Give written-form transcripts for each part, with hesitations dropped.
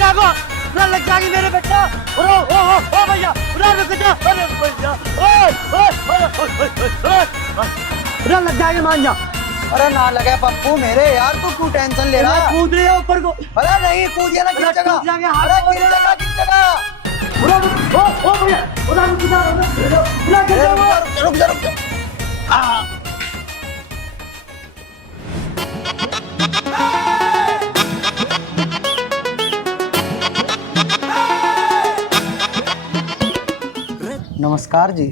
बेटा को ना लग जाएगी मेरे बेटा। ओ भैया उधर रुक जा। अरे भैया उधर लग जाएगी, मान जा। अरे ना लगे पप्पू मेरे यार, तू क्यों टेंशन ले रहा है? कूद रही है ऊपर को। अरे नहीं कूदिए ना, किस जगह? अरे किस जगह, किस जगह? ओ भैया उधर रुक जा। रुक जा रुक जा। नमस्कार जी।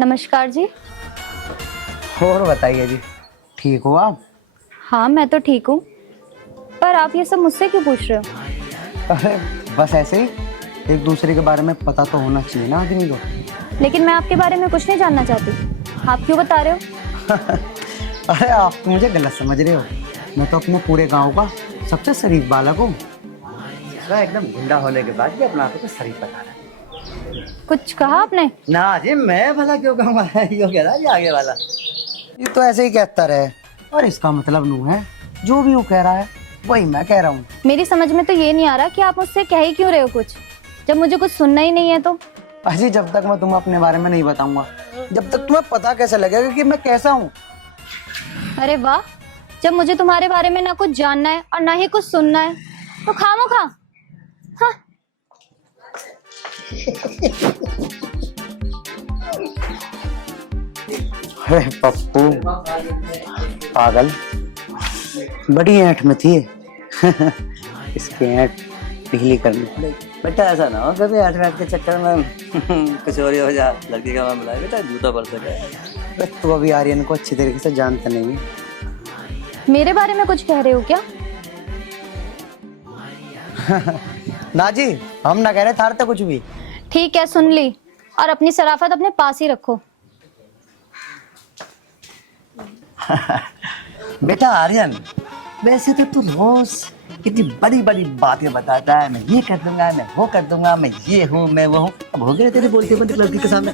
नमस्कार जी। और बताइए जी, ठीक हो आप? हाँ मैं तो ठीक हूँ, पर आप ये सब मुझसे क्यों पूछ रहे हो? अरे बस ऐसे ही, एक दूसरे के बारे में पता तो होना चाहिए ना आदमी को। लेकिन मैं आपके बारे में कुछ नहीं जानना चाहती, आप क्यों बता रहे हो? अरे आप तो मुझे गलत समझ रहे हो, मैं तो अपने पूरे गांव का सबसे शरीफ बालक हूँ। एकदम गुंडा होने के बाद भी अपना आप को शरीफ बता रहा है। कुछ कहा आपने? ना जी, मैं भला क्यों कहूँगा, यो कह रहा है आगे वाला। ये तो ऐसे ही कहता रहे, और इसका मतलब नू है जो भी वो कह रहा है वही मैं कह रहा हूँ। मेरी समझ में तो ये नहीं आ रहा कि आप मुझसे कह ही क्यों रहे हो कुछ, जब मुझे कुछ सुनना ही नहीं है तो। अजी जब तक मैं तुम्हें अपने बारे में नहीं बताऊंगा, जब तक तुम्हें पता कैसे लगेगा कि मैं कैसा हूँ? अरे वाह, जब मुझे तुम्हारे बारे में ना कुछ जानना है और ना ही कुछ सुनना है तो खामोखा। हाँ। अरे पप्पू पागल, बड़ी ऐंठ में थी इसकी ऐंठ ढीली करनी पड़ेगी। बेटा ऐसा ना हो कभी 8 के चक्कर में कुछ और ही हो जा, लड़की का मामला है बेटा, जूता पड़ सके। तो अभी आर्यन को अच्छी तरीके से जानता नहीं है। मेरे बारे में कुछ कह रहे हो क्या? ना जी, हम ना कह रहे थारते कुछ भी। ठीक है, सुन ली, और अपनी शराफत अपने पास ही रखो। बेटा आर्यन, वैसे तो तू रोज कितनी बड़ी बड़ी बातें बताता है, मैं ये कर दूंगा, मैं वो कर दूंगा, मैं ये हूँ, मैं वो हूँ। अब हो गया तेरे बोलते बोलते लड़की के सामने।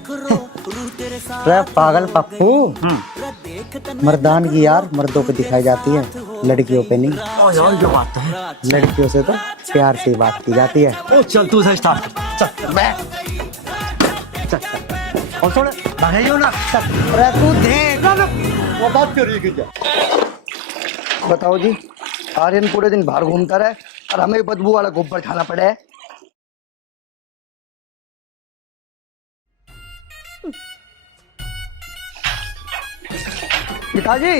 अरे पागल पप्पू, मर्दान की यार मर्दों पे दिखाई जाती है, लड़कियों पे नहीं। और जो बात है, लड़कियों से तो प्यार से बात की जाती है। ओ चल तू से स्टार्ट चल। बैठ चल और सुन भागइयो ना। अरे तू देख वो बात करिए कि क्या? बताओ जी, आर्यन पूरे दिन बाहर घूमता रहे और हमें बदबू वाला गोबर खाना पड़े है। पिताजी,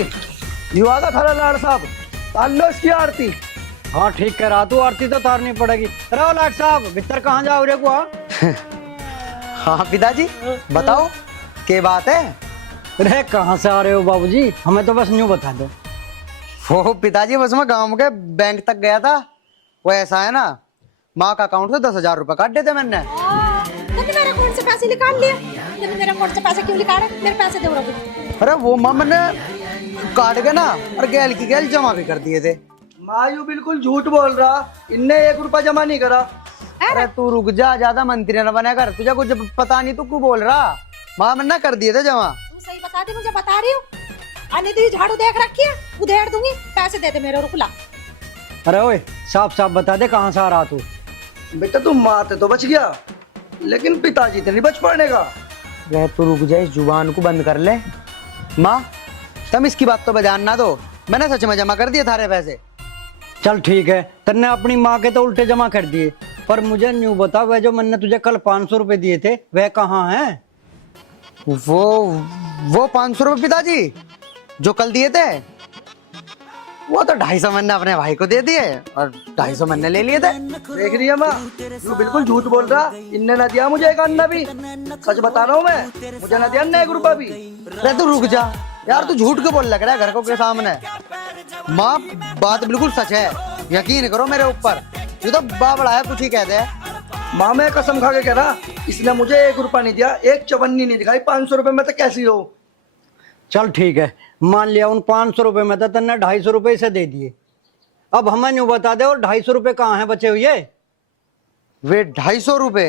युवा का थारा लाड़ साहब, तालो इसकी आरती। हाँ ठीक कह रहा तू, आरती तो तारनी पड़ेगी। अरे लाट साहब भीतर कहाँ जाओ रे को? हाँ पिताजी बताओ, क्या बात है? अरे कहाँ से आ रहे हो बाबूजी, हमें तो बस न्यू बता दो। वो पिताजी बस मैं गांव के बैंक तक गया था, वो ऐसा है ना, माँ का अकाउंट से 10,000 रुपए काट देते मैंने। तुमने मेरे अकाउंट से पैसे निकाल लिए? तुमने मेरे अकाउंट से पैसे क्यों निकाले? मेरे पैसे दो रखो। अरे वो माँ मैंने काट के ना और गैल की गैल जमा भी कर दिए थे। माँ यू बिल्कुल झूठ बोल रहा, इनने 1 रुपया जमा नहीं करा। अरे तू रुक जा, ज्यादा मंत्री न बना कर, तुझे कुछ पता नहीं, तू क्यों बोल रहा? माँ मैंने कर दिए थे जमा। तू सही बता दे, मुझे बता रही हूँ। अन्य तो झाड़ू देख रखी है, उधेड़ दूंगी। पैसे दे दे मेरे, रुकला। अरे ओए साफ साफ बता दे कहाँ से आ रहा तू? बेटा तू माँ तो बच गया, लेकिन पिताजी तो नहीं बच पाने का। रह तू रुक जा, इस जुबान को बंद कर ले। माँ तुम इसकी बात तो बजान ना दो, मैंने सच में जमा कर दिए थारे पैसे। चल ठीक है, तन्ने अपनी माँ के तो उल्टे जमा कर दिए, पर मुझे न्यू बता, वह जो मैंने तुझे कल 500 रुपए दिए थे वह कहाँ है? वो 500 रुपए पिताजी जो कल दिए थे, वो तो 250 मैंने अपने भाई को दे दिए और 250 मैंने ले लिए थे। देख रही है माँ, यू बिल्कुल झूठ बोल रहा, इनने ना दिया मुझे 1 अन्ना भी। सच बता रहा हूँ मैं, मुझे ना दिया 1 रुपया भी। अरे तू रुक जा यार, तू झूठ क्यों बोल लग रहा है घर को के सामने? माँ बात बिल्कुल सच है, यकीन करो मेरे ऊपर, ये तो बाबड़ा है, कुछ ही कहते हैं। माँ मैं कसम खा के कह रहा, इसने मुझे 1 रुपया नहीं दिया, 1 चवन्नी नहीं दिखाई। 500 रुपए में तो कैसी हो? चल ठीक है, मान लिया उन 500 रुपए में तो तन्ने 250 रुपए से दे दिए। अब हमें न्यू बता दे, और 250 रुपए कहाँ है बचे हुए? वे 250 रुपए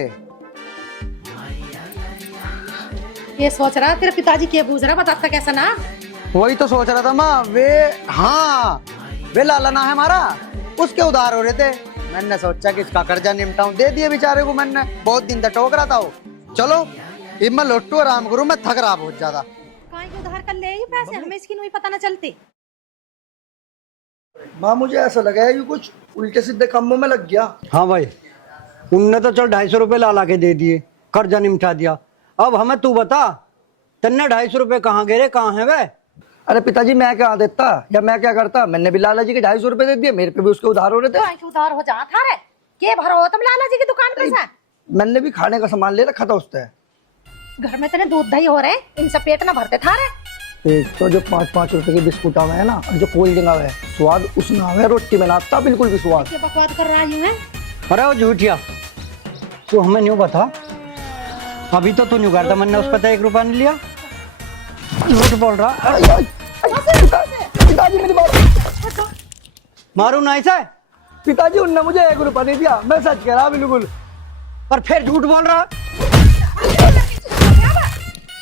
ये सोच रहा तेरे पिताजी क्या बूझ रहा, बताता कैसा ना। वही तो सोच रहा था माँ, वे हाँ वे लाला ना है हमारा, उसके उधार हो रहे थे, मैंने सोचा कि इसका कर्जा निपटाऊं, दे दिए बेचारे को मैंने। बहुत दिन तक टोक रहा था वो। चलो अब मैं लोटू आराम करूं, मैं थक रहा बहुत ज्यादा। कहीं के उधार कर ले ये पैसे, हमें इसकी नहीं पता ना चलती। माँ मुझे ऐसा लगा है ये कुछ उल्टे सीधे कामों में लग गया। हाँ भाई, उनने तो चल 250 रुपये ला के दे दिए, कर्जा निपटा दिया। अब हमें तू बता, तन्ने 250 रुपये कहाँ गिरे, कहाँ है वे? अरे पिताजी मैं क्या देता या मैं क्या करता, मैंने भी लाला जी के 250 रुपए दे दिए, मेरे पे भी उसके उधार हो रहे थे। कहीं के उधार हो जा था रे, के भरो हो तुम लाला जी की दुकान पे से? मैंने भी खाने का सामान ले रखा था उससे। घर में तेरे दूध दही हो रहे, इनसे पेट ना भरते था रे। एक तो जो 5-5 रुपए के बिस्कुट आवे है ना, और जो कोल्ड ड्रिंक आवे है, स्वाद उसमें आवे, रोटी में नाता बिल्कुल भी स्वाद। क्या बकवाद कर रहा हूँ मैं? अरे वो झूठिया, तू हमें न्यू बता, अभी तो तू न्यू करता, मैंने उस पर तो 1 रुपया नहीं लिया। झूठ बोल रहा। पिताजी मेरी बात मारू ना ऐसा? पिताजी उनने मुझे 1 रुपया नहीं दिया, मैं सच कह रहा बिल्कुल। पर फिर झूठ बोल रहा।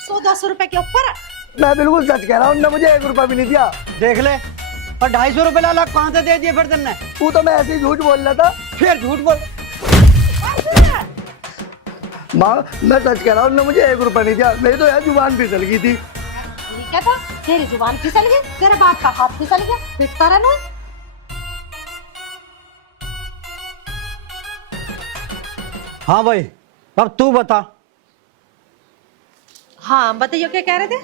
100-200 रुपए के ऊपर। मैं बिल्कुल सच कह रहा हूँ, उनने मुझे 1 रुपया भी नहीं दिया। देख ले, और 250 रुपये लाला कहाँ से दे दिए फिर तुमने? तू तो मैं ऐसे ही झूठ बोल रहा था। फिर झूठ बोल। माँ मैं सच कह रहा हूँ, उनने मुझे 1 रुपया नहीं दिया, मेरी तो यार जुबान फिसल गई थी। ठीक है तो तेरी जुबान फिसल गई, तेरे बाप का हाथ फिसल गया, पिटता रहना। हाँ भाई, अब तू बता। हाँ बताइए क्या कह रहे थे?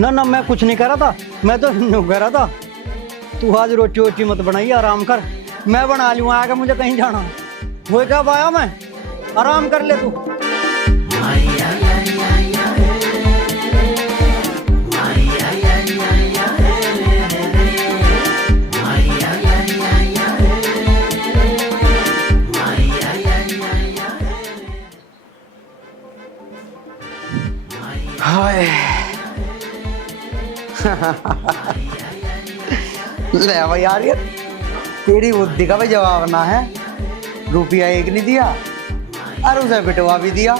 ना मैं कुछ नहीं कर रहा था, मैं तो न्यू कह रहा था। तू आज रोटी वोटी मत बनाइए, आराम कर, मैं बना लूँ, आगे मुझे कहीं जाना। वो कब आया मैं, आराम कर ले तू। हाय ले भाई यार, ये तेरी बुद्धि का भी जवाब ना है। रुपया 1 नहीं दिया और उसे पिटवा भी दिया।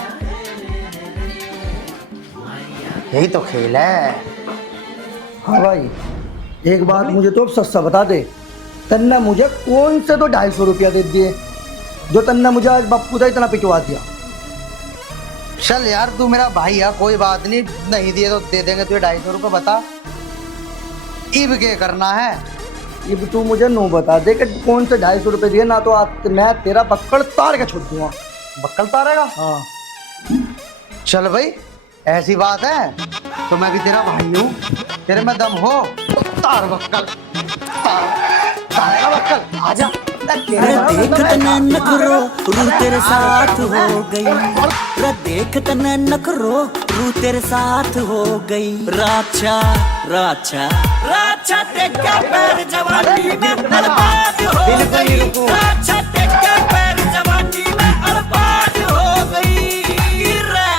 यही तो खेल है। हाँ भाई, एक बात मुझे तो अब सच्चा बता दे, तन्ने मुझे कौन से तो 250 रुपया दे दिए जो तन्ने मुझे आज बापू का इतना पिटवा दिया। चल यार तू मेरा भाई है, कोई बात नहीं, नहीं दिए तो दे देंगे तुझे 250 रुपये। बता इब क्या करना है? ये तू मुझे नो बता दे कि कौन से 250 रुपये दिए, ना तो आज मैं तेरा बक्कड़ तार के छोड़ दूंगा। बक्कल तारेगा? हाँ चल भाई ऐसी बात है तो मैं भी तेरा भाई हूँ, तेरे में दम हो तो तार बक्कल, तारेगा बक्कल, आजा। अरे देख तना नखरो रू तेरे साथ हो गई, अरे देख तना नखरो रू तेरे साथ हो गई। राचा राचा राचा टेका पैर जवानी में बर्बाद हो गई, राचा टेका पैर जवानी में बर्बाद हो गई रे।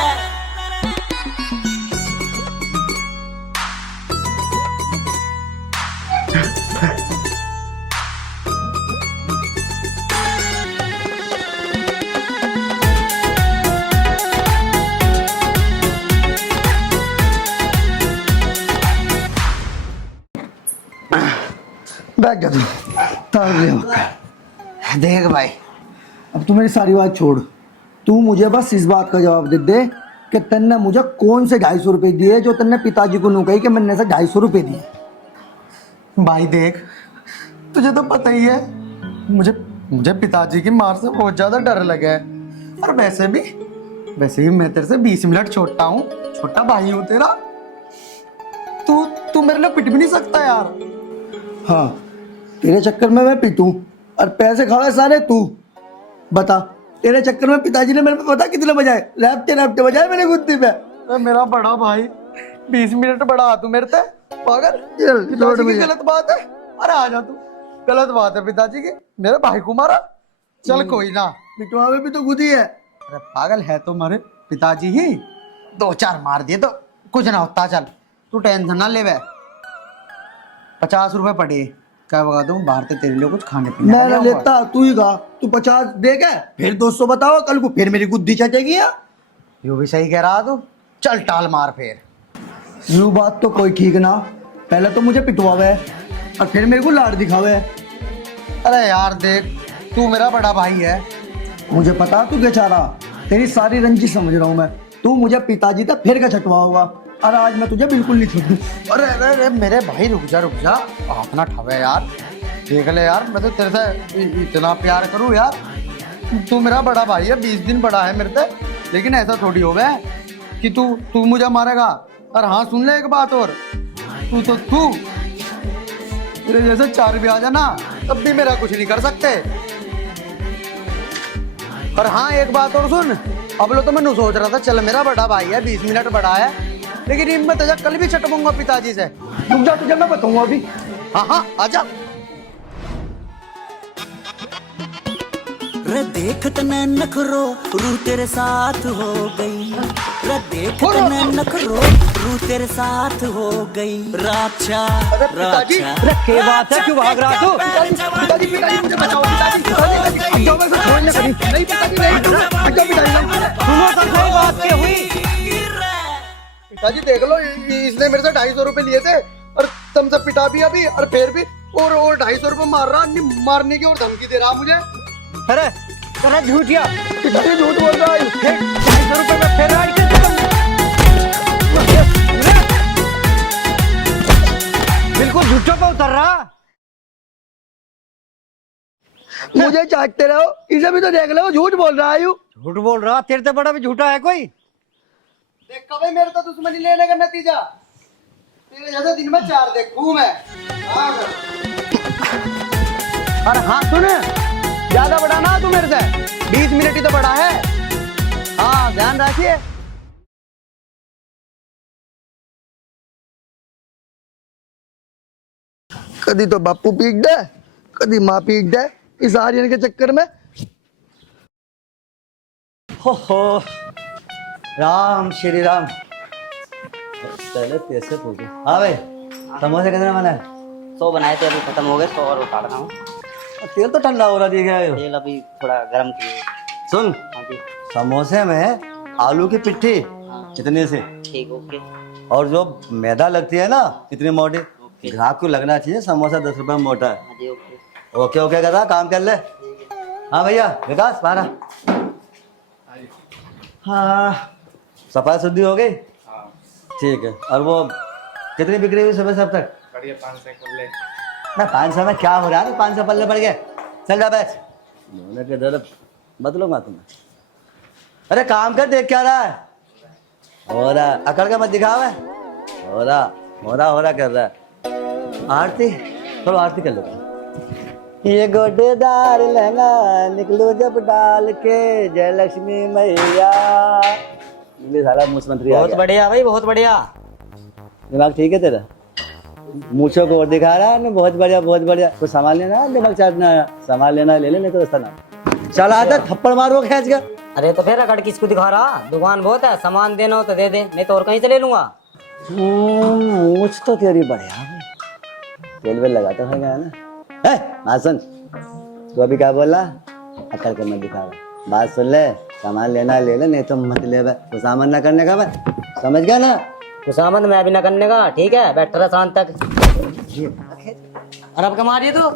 बैठ जा तू, तार ले बक्कड़। देख भाई, अब तू मेरी सारी बात छोड़, तू मुझे बस इस बात का जवाब दे दे कि तन्ने मुझे कौन से 250 रुपये दिए जो तन्ने पिताजी को नू कही कि मैंने से 250 रुपये दिए। भाई देख तुझे तो पता ही है, मुझे मुझे पिताजी की मार से बहुत ज्यादा डर लगा है। और वैसे भी मैं तेरे से 20 मिनट छोटा हूँ, छोटा भाई हूँ तेरा। तू मेरे लिए पिट भी नहीं सकता यार। हाँ तेरे चक्कर में मैं पीटूं और पैसे खावे सारे तू। बता, तेरे चक्कर में पिताजी ने मेरे पे पता कितने बजाए, रैप्टे बजाए मेरे गुद्दी पे। अरे मेरा बड़ा भाई, 20 मिनट बड़ा तू मेरे से पागल। पिताजी की गलत बात है, अरे आ जा तू। गलत बात है पिताजी की, मेरे भाई को मारा। चल कोई ना, पिटवावे भी तो खुद ही है। अरे पागल है तो हमारे पिताजी ही, 2-4 मार दिए तो कुछ ना होता। चल तू टेंशन ना ले। 50 रुपए पड़े, क्या बता दूं, बाहर से तेरे लिए कुछ खाने पीने मैं ना लेता, तू ही खा। तू 50 दे के फिर 200 बताओ, कल को फिर मेरी गुद्दी चटेगी। यू भी सही कह रहा तू। चल टाल मार फिर। यू बात तो कोई ठीक ना, पहले तो मुझे पिटवावे और फिर मेरे को लाड़ दिखावे। अरे यार देख, तू मेरा बड़ा भाई है। मुझे पता तू क्या चाह रहा, तेरी सारी रंजिश समझ रहा हूँ मैं। तू मुझे पिताजी तक फिर का छटवा होगा, और आज मैं तुझे बिल्कुल नहीं छोड़ू। अरे अरे अरे मेरे भाई रुक जा अपना ठवे यार। देख ले यार, मैं तो तेरे से इतना प्यार करूँ यार। तू मेरा बड़ा भाई है, 20 दिन बड़ा है मेरे से, लेकिन ऐसा थोड़ी हो गया कि तू मुझे मारेगा। और हाँ सुन ले एक बात और, तू मेरे जैसे 4 भी आ जाना तब भी मेरा कुछ नहीं कर सकते। और हाँ एक बात और सुन, अब लो तो मैं सोच रहा था चल मेरा बड़ा भाई है, 20 मिनट बड़ा है, लेकिन हिम्मत है कल भी चटपूंगा पिताजी से। रुक जा, तुझे मैं बताऊंगा अभी। हाँ आजा। रे देख तने नखरो रूह तेरे साथ हो गई। रे देख तने नखरो रूह तेरे साथ हो गई। राचा राचा रखे बात है, क्यों भाग रहा तू? पिताजी पिताजी मुझे बचाओ, पिताजी पिताजी अब मैं छोड़ने करी नहीं, पिताजी नहीं, अब पिताजी नहीं। सुनो तो सही बात क्या हुई? पिताजी देख लो, इसने मेरे से 250 रुपए लिए थे और तुमसे पिटा भी अभी, और फिर भी और 250 रुपए मार रहा, मारने की और धमकी दे रहा मुझे। अरे तेरा झूठिया, पिताजी झूठ बोल रहा है। 250 रुपए में फिर राइड कर बिल्कुल झूठों पे उतर रहा। मुझे चाटते रहो, इसे भी तो देख लो, झूठ बोल रहा है। झूठ बोल रहा, तेरे से बड़ा भी झूठा है कोई? देख कभी मेरे तो दुश्मनी लेने का नतीजा, तेरे जैसे दिन में 4 देखूं मैं। और हाँ सुन, ज्यादा बड़ा ना तू मेरे से, 20 मिनट ही तो बड़ा है। हाँ ध्यान रखिए। कदी तो बापू पीट दे, कदी माँ पीट दे, इस आर्यन के चक्कर में। हो राम श्री राम। पहले कैसे पूछे? हाँ भाई, समोसे कितने बने? 100 बनाए थे, अभी खत्म हो गए, 100 और उतार रहा हूँ। तेल तो ठंडा हो रहा दिख रहा है। तेल अभी थोड़ा गर्म किए। सुन, हाँ जी। समोसे में आलू की पिट्ठी कितने से? ठीक ओके। और जो मैदा लगती है ना इतनी मोटी, ग्राहक को लगना चाहिए समोसा 10 रुपए में मोटा है। हाँ जी ओके। ओके ओके करा, काम कर ले। हाँ भैया विकास बारा। हाँ सफाई शुद्धि हो गई? ठीक है। और वो कितनी बिक्री हुई सुबह से अब तक? बढ़िया 500 कर ले। ना 500 में क्या हो रहा है? 500 पल्ले पड़ गए। चल जा बैठ। बोले के दर्द बदलूंगा तुम्हें। अरे काम कर, देख क्या रहा है? हो रहा अकड़ के मत दिखावे। हो रहा कर रहा है। आरती थोड़ा आरती कर लेते। ये गोटेदार लहंगा निकलो जब डाल के, जय लक्ष्मी मैया। ये सारा मुख्यमंत्री बहुत बढ़िया भाई, बहुत बढ़िया। दिमाग ठीक है तेरा? मूछों को और दिखा रहा है ना, बहुत बढ़िया बहुत बढ़िया। कुछ सामान लेना है, दिमाग चाटना है, सामान लेना है ले ले, नहीं तो रास्ता ना। चल आता थप्पड़ मारो खींच कर। अरे तो फिर अकड़ किसको दिखा रहा? दुकान बहुत है, सामान देना हो तो दे दे, नहीं तो और कहीं से ले लूंगा। मूछ तो तेरी बढ़िया है, तेल वेल लगाता है ना। मासन तू अभी क्या बोला? अकड़ के मत दिखा रहा, बात सुन ले। सामान लेना ले ले, नहीं तो मत ले। तो सामान ना करने का भाई, समझ गया ना? खुशामद मैं भी ना करने का, ठीक है? बैठ रहा शांत तक। और अब कमा रही है तू?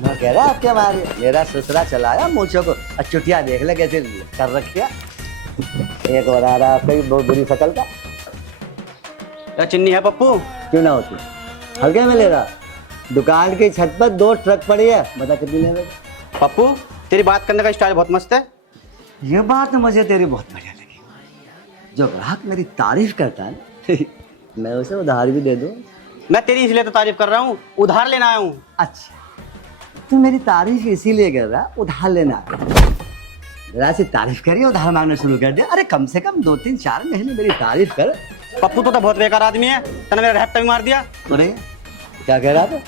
मैं कह रहा आपके हमारे मेरा ससुरा चलाया मूछों को, और चुटिया देख ले कैसे कर रखी है। एक और आ रहा आपका बहुत बुरी शकल का। क्या चिन्नी है पप्पू? क्यों ना होती, हल्के में ले रहा। दुकान की छत पर 2 ट्रक पड़ी है, बता कितनी ले? पप्पू तेरी बात करने का स्टाइल बहुत मस्त है। ये बात मुझे तेरी बहुत बढ़िया लगी। जो ग्राहक मेरी तारीफ करता है मैं उसे उधार भी दे दूं। मैं तेरी इसलिए तो तारीफ कर रहा हूँ, उधार लेना आया हूँ। अच्छा, तू मेरी तारीफ इसीलिए कर रहा, उधार लेना। जरा सी तारीफ करी, उधार मांगना शुरू कर दिया। अरे कम से कम 2-3-4 महीने मेरी तारीफ कर। पप्पू तो बहुत बेकार आदमी है, तूने मेरा रहता भी मार दिया। अरे क्या कह रहा था?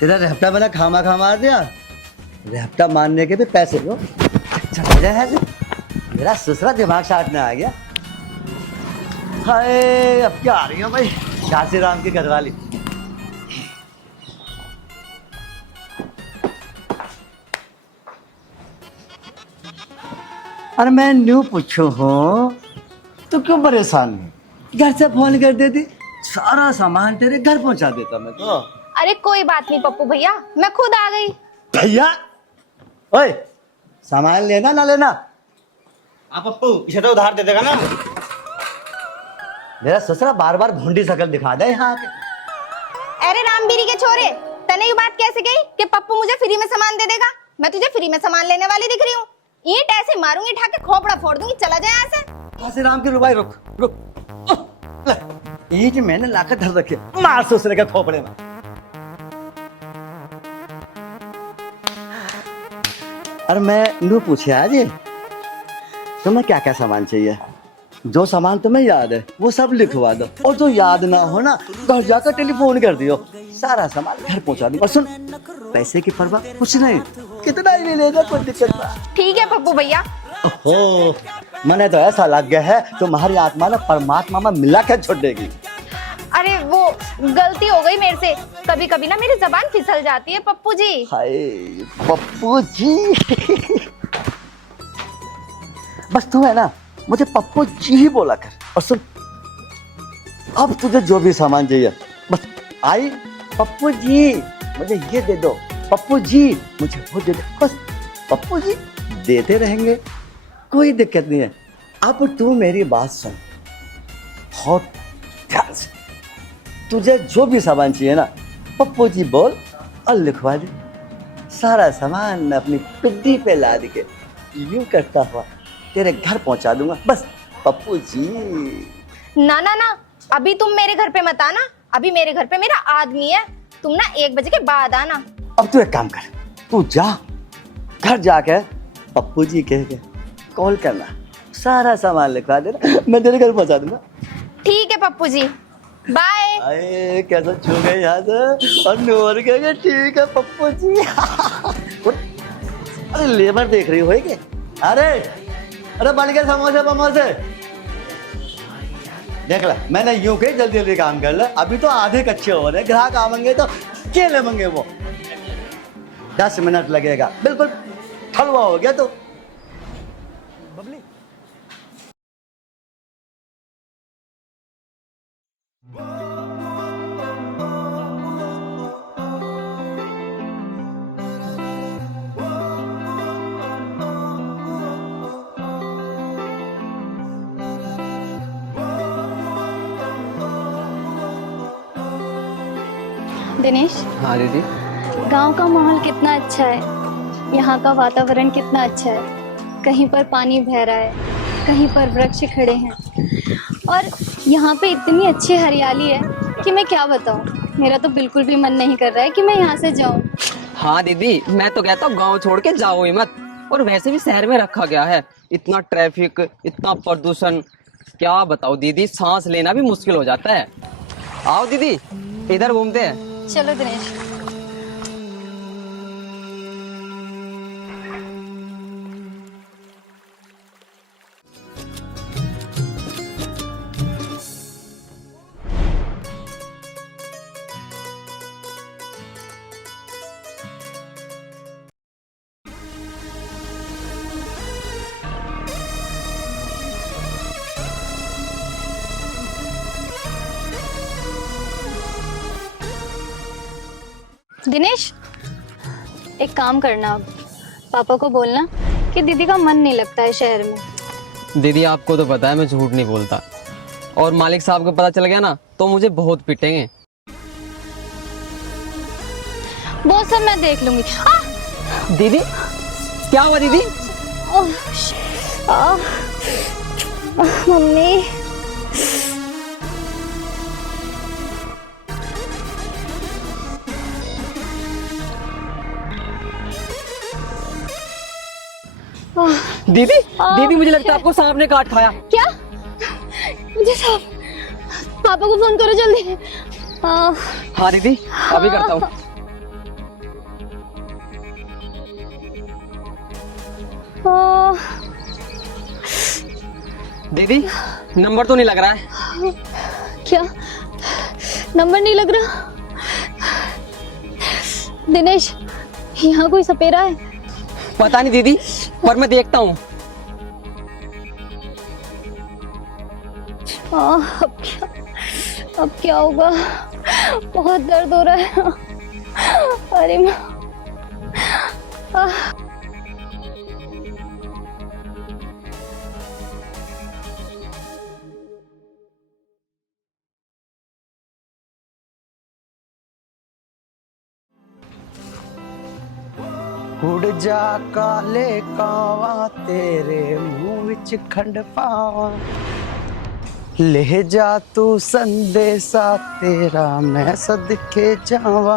तेरा रहता मैंने खामा खा मार दिया। रहता मारने के भी पैसे दो। अच्छा मजा है जी? मेरा ससुरा दिमाग साटने आ गया। हाय अब क्या आ रही है भाई, झांसी राम की घरवाली। अरे मैं न्यू पूछू हूँ तो क्यों परेशान है? घर से फोन कर देती, सारा सामान तेरे घर पहुंचा देता मैं तो। अरे कोई बात नहीं पप्पू भैया, मैं खुद आ गई। भैया ओए, सामान लेना ना लेना? हाँ पप्पू, इसे तो उधार दे देगा ना। मेरा ससुरा बार बार भूंडी शकल दिखा दे यहाँ आके। अरे रामबीरी के छोरे, तने ये बात कैसे गई कि पप्पू मुझे फ्री में सामान दे देगा? मैं तुझे फ्री में सामान लेने वाली दिख रही हूँ? ईंट ऐसे मारूंगी, उठा के खोपड़ा फोड़ दूंगी, चला जाए यहाँ से। ऐसे राम की रुबाई, रुक रुक। ले, ईंट मैंने लाकर धर रखी, मार ससुरे के खोपड़े में। अरे मैं नू पूछे आज तुम्हें क्या क्या सामान चाहिए? जो सामान तुम्हें याद है वो सब लिखवा दो, और जो याद ना हो ना घर जाकर टेलीफोन कर दियो, सारा सामान घर पहुंचा दूंगा। सुन, पैसे की परवाह कुछ नहीं, कितना ही ले लेगा, कोई दिक्कत नहीं। ठीक है पप्पू भैया। ओहो, मैंने तो ऐसा लग गया है तुम्हारी आत्मा ना परमात्मा में मिला कर छोड़ देगी। अरे वो गलती हो गई मेरे से, कभी कभी ना मेरी जबान फिसल जाती है पप्पू जी। हाय पप्पू जी। बस तू है ना, मुझे पप्पू जी ही बोला कर। और सुन, अब तुझे जो भी सामान चाहिए बस आई, पप्पू जी मुझे ये दे दो, पप्पू जी मुझे वो दे दो, बस पप्पू जी देते रहेंगे, कोई दिक्कत नहीं है। अब तू मेरी बात सुन बहुत ध्यान से, तुझे जो भी सामान चाहिए ना पप्पू जी बोल और लिखवा दे, सारा सामान मैं अपनी पिड्डी पे लाद के यूं करता हुआ तेरे घर पहुंचा दूंगा, बस पप्पू जी। ना ना ना, अभी तुम मेरे घर पे मत आना, अभी मेरे घर पे मेरा आदमी है, तुम ना 1 बजे के बाद आना। अब तू एक काम कर, तू जा घर जाके पप्पू जी कह के कॉल करना, सारा सामान लिखवा देना, मैं तेरे घर पहुंचा दूंगा। ठीक है पप्पू जी, बाय। अरे कैसा छू गए यहाँ से, और नूर कहेंगे ठीक है पप्पू जी। अरे लेबर देख रही हो क्या? अरे बन गए समोसे बमोसे, देख ले, मैंने यूं कही जल्दी जल्दी काम कर ले, अभी तो आधे कच्चे हो रहे, ग्राहक आवेंगे तो केले मंगे वो, 10 मिनट लगेगा, बिल्कुल हलवा हो गया। तो बबली दिनेश, हाँ दीदी। गांव का माहौल कितना अच्छा है, यहाँ का वातावरण कितना अच्छा है, कहीं पर पानी बह रहा है, कहीं पर वृक्ष खड़े हैं, और यहाँ पे इतनी अच्छी हरियाली है कि मैं क्या बताऊँ, मेरा तो बिल्कुल भी मन नहीं कर रहा है कि मैं यहाँ से जाऊँ। हाँ दीदी, मैं तो कहता हूँ गाँव छोड़ के जाओ ही मत, और वैसे भी शहर में रखा गया है, इतना ट्रैफिक, इतना प्रदूषण, क्या बताओ दीदी, सांस लेना भी मुश्किल हो जाता है। आओ दीदी इधर घूमते हैं। चलो दिनेश। दिनेश, एक काम करना, अब पापा को बोलना कि दीदी का मन नहीं लगता है शहर में। दीदी आपको तो पता है मैं झूठ नहीं बोलता, और मालिक साहब को पता चल गया ना तो मुझे बहुत पिटेंगे। वो सब मैं देख लूंगी। दीदी क्या हुआ दीदी? मम्मी, दीदी दीदी मुझे लगता है आपको सांप ने काट खाया। क्या? मुझे सांप? पापा को फोन करो जल्दी। हाँ दीदी अभी करता हूँ। दीदी नंबर तो नहीं लग रहा है। क्या नंबर नहीं लग रहा? दिनेश, यहाँ कोई सपेरा है? पता नहीं दीदी, पर मैं देखता हूँ। अब क्या होगा? बहुत दर्द हो रहा है। अरे माँ उड़ जा काले कावा तेरे मुंह विच खंड पावा ले जा तू संदेशा तेरा मैं सदके जावा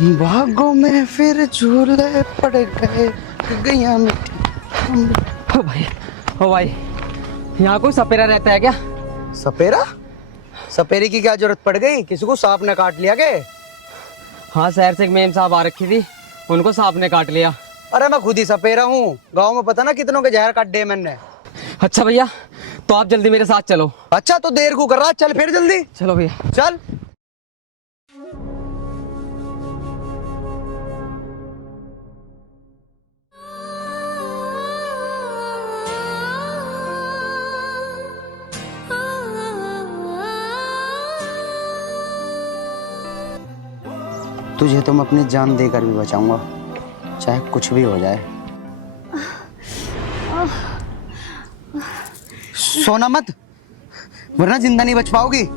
बागों में फिर झूले पड़ गए गैया मिट्टी। ओ भाई यहाँ कोई सपेरा रहता है क्या? सपेरा? सपेरे की क्या जरूरत पड़ गई? किसी को सांप ने काट लिया के? हाँ, शहर से एक मेम साहब आ रखी थी, उनको सांप ने काट लिया। अरे मैं खुद ही सपेरा हूँ, गांव में पता ना कितनों के जहर काट दिए मैंने। अच्छा भैया, तो आप जल्दी मेरे साथ चलो। अच्छा तो देर को कर रहा, चल फिर जल्दी। चलो भैया चल। तुझे तो मैं अपनी जान देकर भी बचाऊंगा, चाहे कुछ भी हो जाए। सोना मत, वरना जिंदा नहीं बच पाओगी।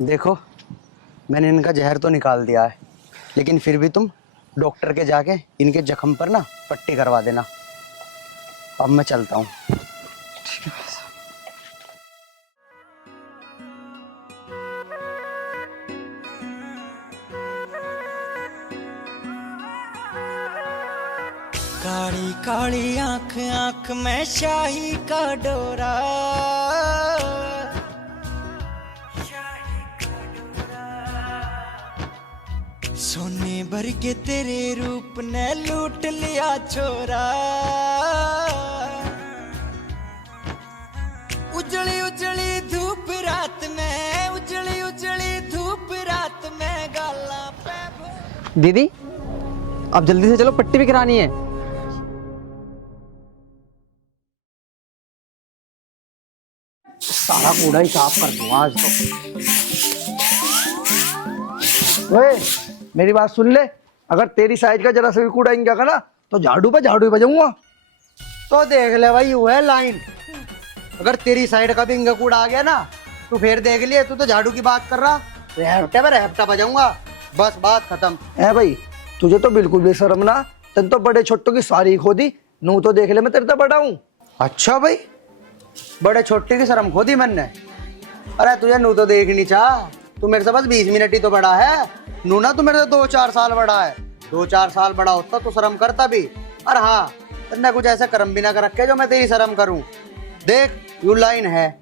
देखो, मैंने इनका जहर तो निकाल दिया है, लेकिन फिर भी तुम डॉक्टर के जाके इनके जख्म पर ना पट्टी करवा देना। अब मैं चलता हूँ। काली काली आंख आंख में शाही का डोरा, सोने भर के तेरे रूप ने लूट लिया छोरा। उजली उजली धूप रात में, उजली उजली धूप रात में गाला पे। दीदी, आप जल्दी से चलो, पट्टी भी करानी है। सारा कूड़ा ही साफ कर दूंगा आज तो। ओए, मेरी बात सुन ले, अगर तेरी साइज का जरा सा भी कूड़ा इनका करा तो झाड़ू पे झाड़ू ही बजाऊंगा। तो देख ले भाई, वो है लाइन। अगर तेरी साइड का भी इनका कूड़ा आ गया ना, तो फिर देख लिए, तू तो झाड़ू की बात कर रहा, रेहपटे में रेहपटा बजाऊंगा। बस बात खत्म है भाई। तुझे तो बिल्कुल भी शर्म ना, तेन तो बड़े छोटों की सारी खोदी, नू तो देख ले मैं तेरे से बड़ा हूँ। अच्छा भाई, बड़े छोटे की शर्म खोदी मैंने। अरे तुझे नू तो देखनी चाह, तू मेरे से बस 20 मिनट ही तो बड़ा है। नू ना तू मेरे से 2-4 साल बड़ा है। 2-4 साल बड़ा होता तो शर्म करता भी। और हाँ, तेने कुछ ऐसा कर्म भी ना कर रखे जो मैं तेरी शर्म करूं। देख, यू लाइन है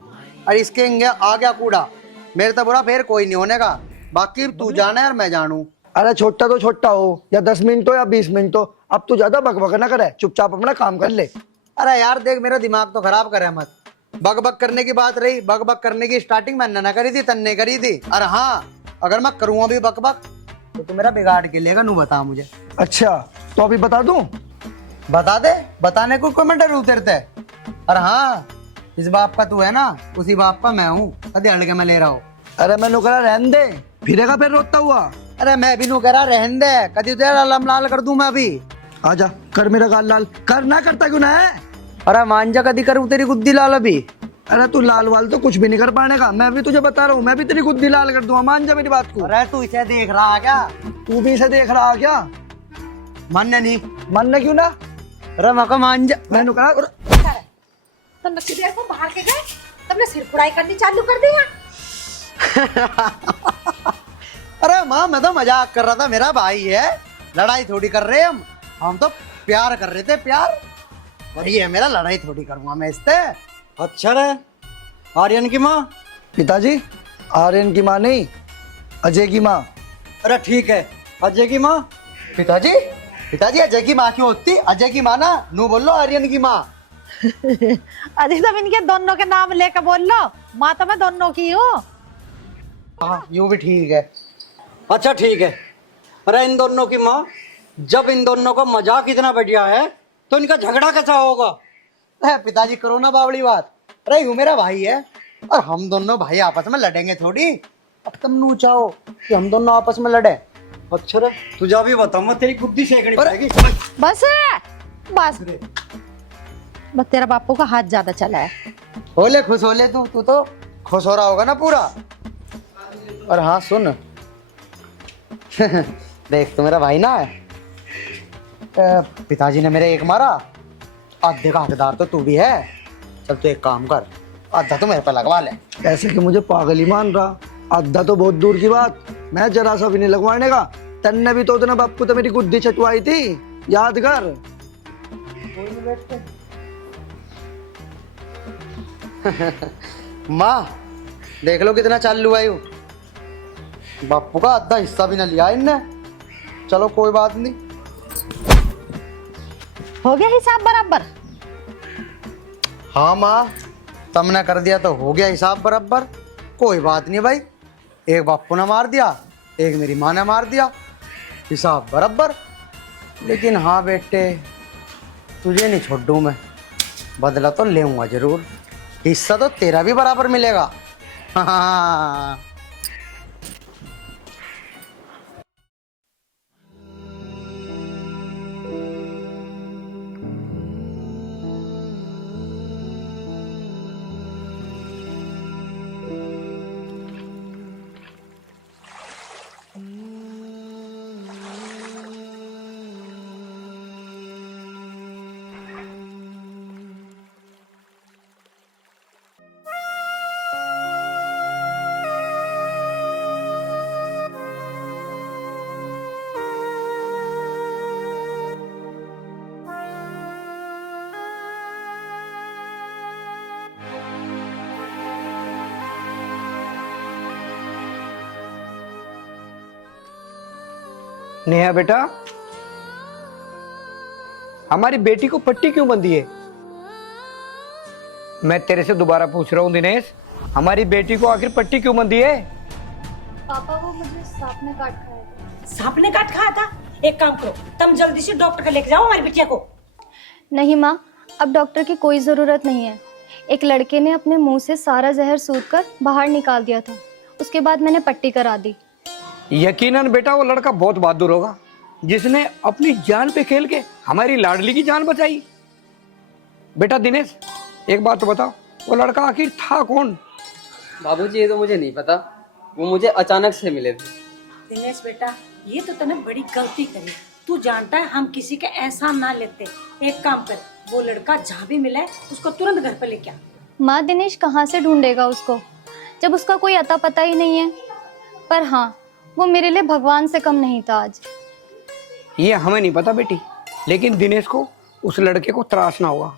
और इसके आ गया कूड़ा, मेरे तो बुरा फिर कोई नहीं होने का। बाकी तू जाने और मैं जानू। अरे छोटा तो छोटा हो, या 10 मिनट हो या 20 मिनट हो, अब तू ज्यादा बकबक ना करे, चुपचाप अपना काम कर ले। अरे यार देख, मेरा दिमाग तो खराब करे मत। बक बक करने की बात रही, बक बक करने की स्टार्टिंग मैंने ना करी थी, तन्ने करी थी। और हाँ, अगर मैं करूँगा भी बक बक तो तू मेरा बिगाड़ के लेगा। नू बता मुझे। अच्छा तो अभी बता दूं? बता दे, बताने को कोई मैं डरू तेरे से। और हाँ, इस बाप का तू है ना, उसी बाप का मैं हूँ। अरे हड़ के मैं ले रहा हूँ। अरे मैंने कहा रहने दे, फिरेगा फिर रोता हुआ। अरे मैं भी नू कह रहा रहने दे, कभी तेरा लम लाल कर दूं मैं अभी। आजा, कर मेरा गाल लाल, कर ना करता क्यों ना है? अरे मांझा कदी करूँ तेरी गुद्दी लाल अभी। अरे तू लाल वाल तो कुछ भी नहीं कर पाने का, मैं भी तुझे बता रहा हूँ, मैं भी तेरी गुद्दी लाल कर दूंगा, मान जा मेरी बात को। अरे तू इसे देख रहा है क्या? तू भी इसे देख रहा है क्या? मानने नहीं, मानना क्यों ना? अरे मका मान जा। मैंने कहा तुमने किधर को बाहर के गए, तुमने सिर कुड़ाई करनी चालू कर दिया। अरे माँ मैं तो मजाक कर रहा था, मेरा भाई है, लड़ाई थोड़ी कर रहे हम तो प्यार कर रहे थे, प्यार। भाई है मेरा, लड़ाई थोड़ी करूंगा मैं इससे। अच्छा रे, आर्यन की माँ? पिताजी आर्यन की माँ नहीं, अजय की माँ। अरे ठीक है, अजय की माँ। पिताजी पिताजी अजय की माँ क्यों होती? अजय की माँ ना, नू बोल लो आर्यन की माँ। अरे तुम इनके दोनों के नाम लेकर बोल लो, माँ तो मैं दोनों की हूँ। हाँ यूं भी ठीक है। अच्छा ठीक है। अरे इन दोनों की माँ, जब इन दोनों का मजाक इतना बढ़िया है तो इनका झगड़ा कैसा होगा? पिताजी करो ना बावड़ी बात। अरे यूं मेरा भाई है और हम दोनों भाई आपस में लड़ेंगे थोड़ी। अब तुम नू चाहो कि हम दोनों आपस में लड़े? अच्छा रे, तुझा भी बताऊँ मैं, तेरी बुद्धि सेकनी पड़ेगी। बस बस बस, तेरा बापू का हाथ ज्यादा चला है। होले खुश होले, तू तो खुश हो रहा होगा ना पूरा। और हाँ सुन देख तो मेरा भाई ना है, पिताजी ने मेरे एक मारा, आधे का हकदार तो तू भी है। चल तू एक काम कर, आधा तो मेरे पे लगवा ले। ऐसे कि मुझे पागल ही मान रहा, आधा तो बहुत दूर की बात, मैं जरा सा भी नहीं लगवाने का। तन्ने भी तो उतना बापू तो मेरी गुद्दी छटवाई थी, याद कर। माँ देख लो कितना चालू है यू, बापू का आधा हिस्सा भी ना लिया इनने। चलो कोई बात नहीं, हो गया हिसाब बराबर। हाँ माँ तुमने कर दिया तो हो गया हिसाब बराबर। कोई बात नहीं भाई, एक बापू ने मार दिया, एक मेरी माँ ने मार दिया, हिसाब बराबर। लेकिन हाँ बेटे, तुझे नहीं छोड़ दूँ मैं, बदला तो लेऊंगा जरूर, हिस्सा तो तेरा भी बराबर मिलेगा। हाँ नेहा बेटा, हमारी बेटी को पट्टी क्यों बंधी है? मैं तेरे से दोबारा पूछ रहा हूँ दिनेश, हमारी बेटी को आखिर पट्टी क्यों बंधी है? पापा वो मुझे सांप ने काट खाया था। सांप ने काट खाया था? एक काम करो, तुम जल्दी से डॉक्टर के लेके जाओ हमारी बिटिया को। नहीं माँ, अब डॉक्टर की कोई ज़रूरत नहीं है। एक लड़के ने अपने मुंह से सारा जहर सूंघ कर बाहर निकाल दिया था, उसके बाद मैंने पट्टी करा दी। यकीनन बेटा वो लड़का बहुत बहादुर होगा, जिसने अपनी जान पे खेल के हमारी लाडली की जान बचाई। बेटा दिनेश एक बात तो बताओ, वो लड़का आखिर था कौन? बाबूजी ये तो मुझे नहीं पता, वो मुझे अचानक से मिले थे। दिनेश बेटा, ये तो तूने बड़ी गलती करी। तू जानता है हम किसी के एहसान ना लेते। एक काम कर, वो लड़का जहाँ भी मिला है उसको तुरंत घर पे लेके आ। माँ दिनेश कहाँ से ढूंढेगा उसको, जब उसका कोई अता पता ही नहीं है। पर हाँ, वो मेरे लिए भगवान से कम नहीं था आज। ये हमें नहीं पता बेटी, लेकिन दिनेश को उस लड़के को त्रासना होगा,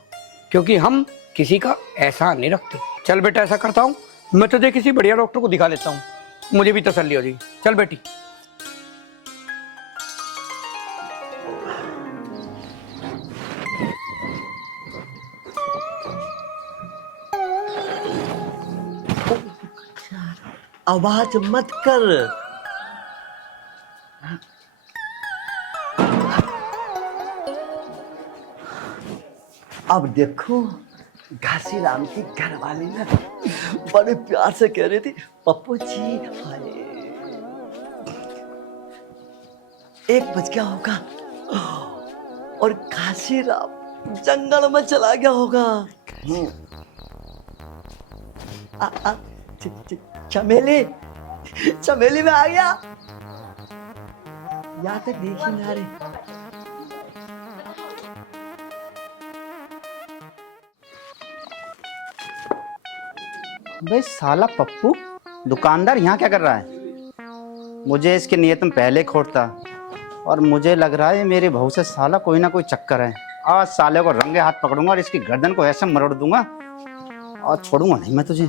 क्योंकि हम किसी का एहसान नहीं रखते। चल बेटा ऐसा करता हूँ, मैं तुझे किसी बढ़िया डॉक्टर को दिखा लेता हूँ, मुझे भी तसल्ली हो जाएगी। चल बेटी। आवाज मत कर। अब देखो, घासीराम की घरवाली ना बड़े प्यार से कह रही थी, पप्पू जी हाय। 1 बज गया होगा और घासीराम जंगल में चला गया होगा। चमेली चमेली में आ गया, यहाँ तक देख ही ना रहे। भाई साला पप्पू दुकानदार यहाँ क्या कर रहा है? मुझे इसकी नियत में पहले खोटता, और मुझे लग रहा है मेरी बहू से साला कोई ना कोई चक्कर है। आज साले को रंगे हाथ पकड़ूंगा और इसकी गर्दन को ऐसे मरोड़ दूंगा और छोड़ूंगा नहीं मैं तुझे।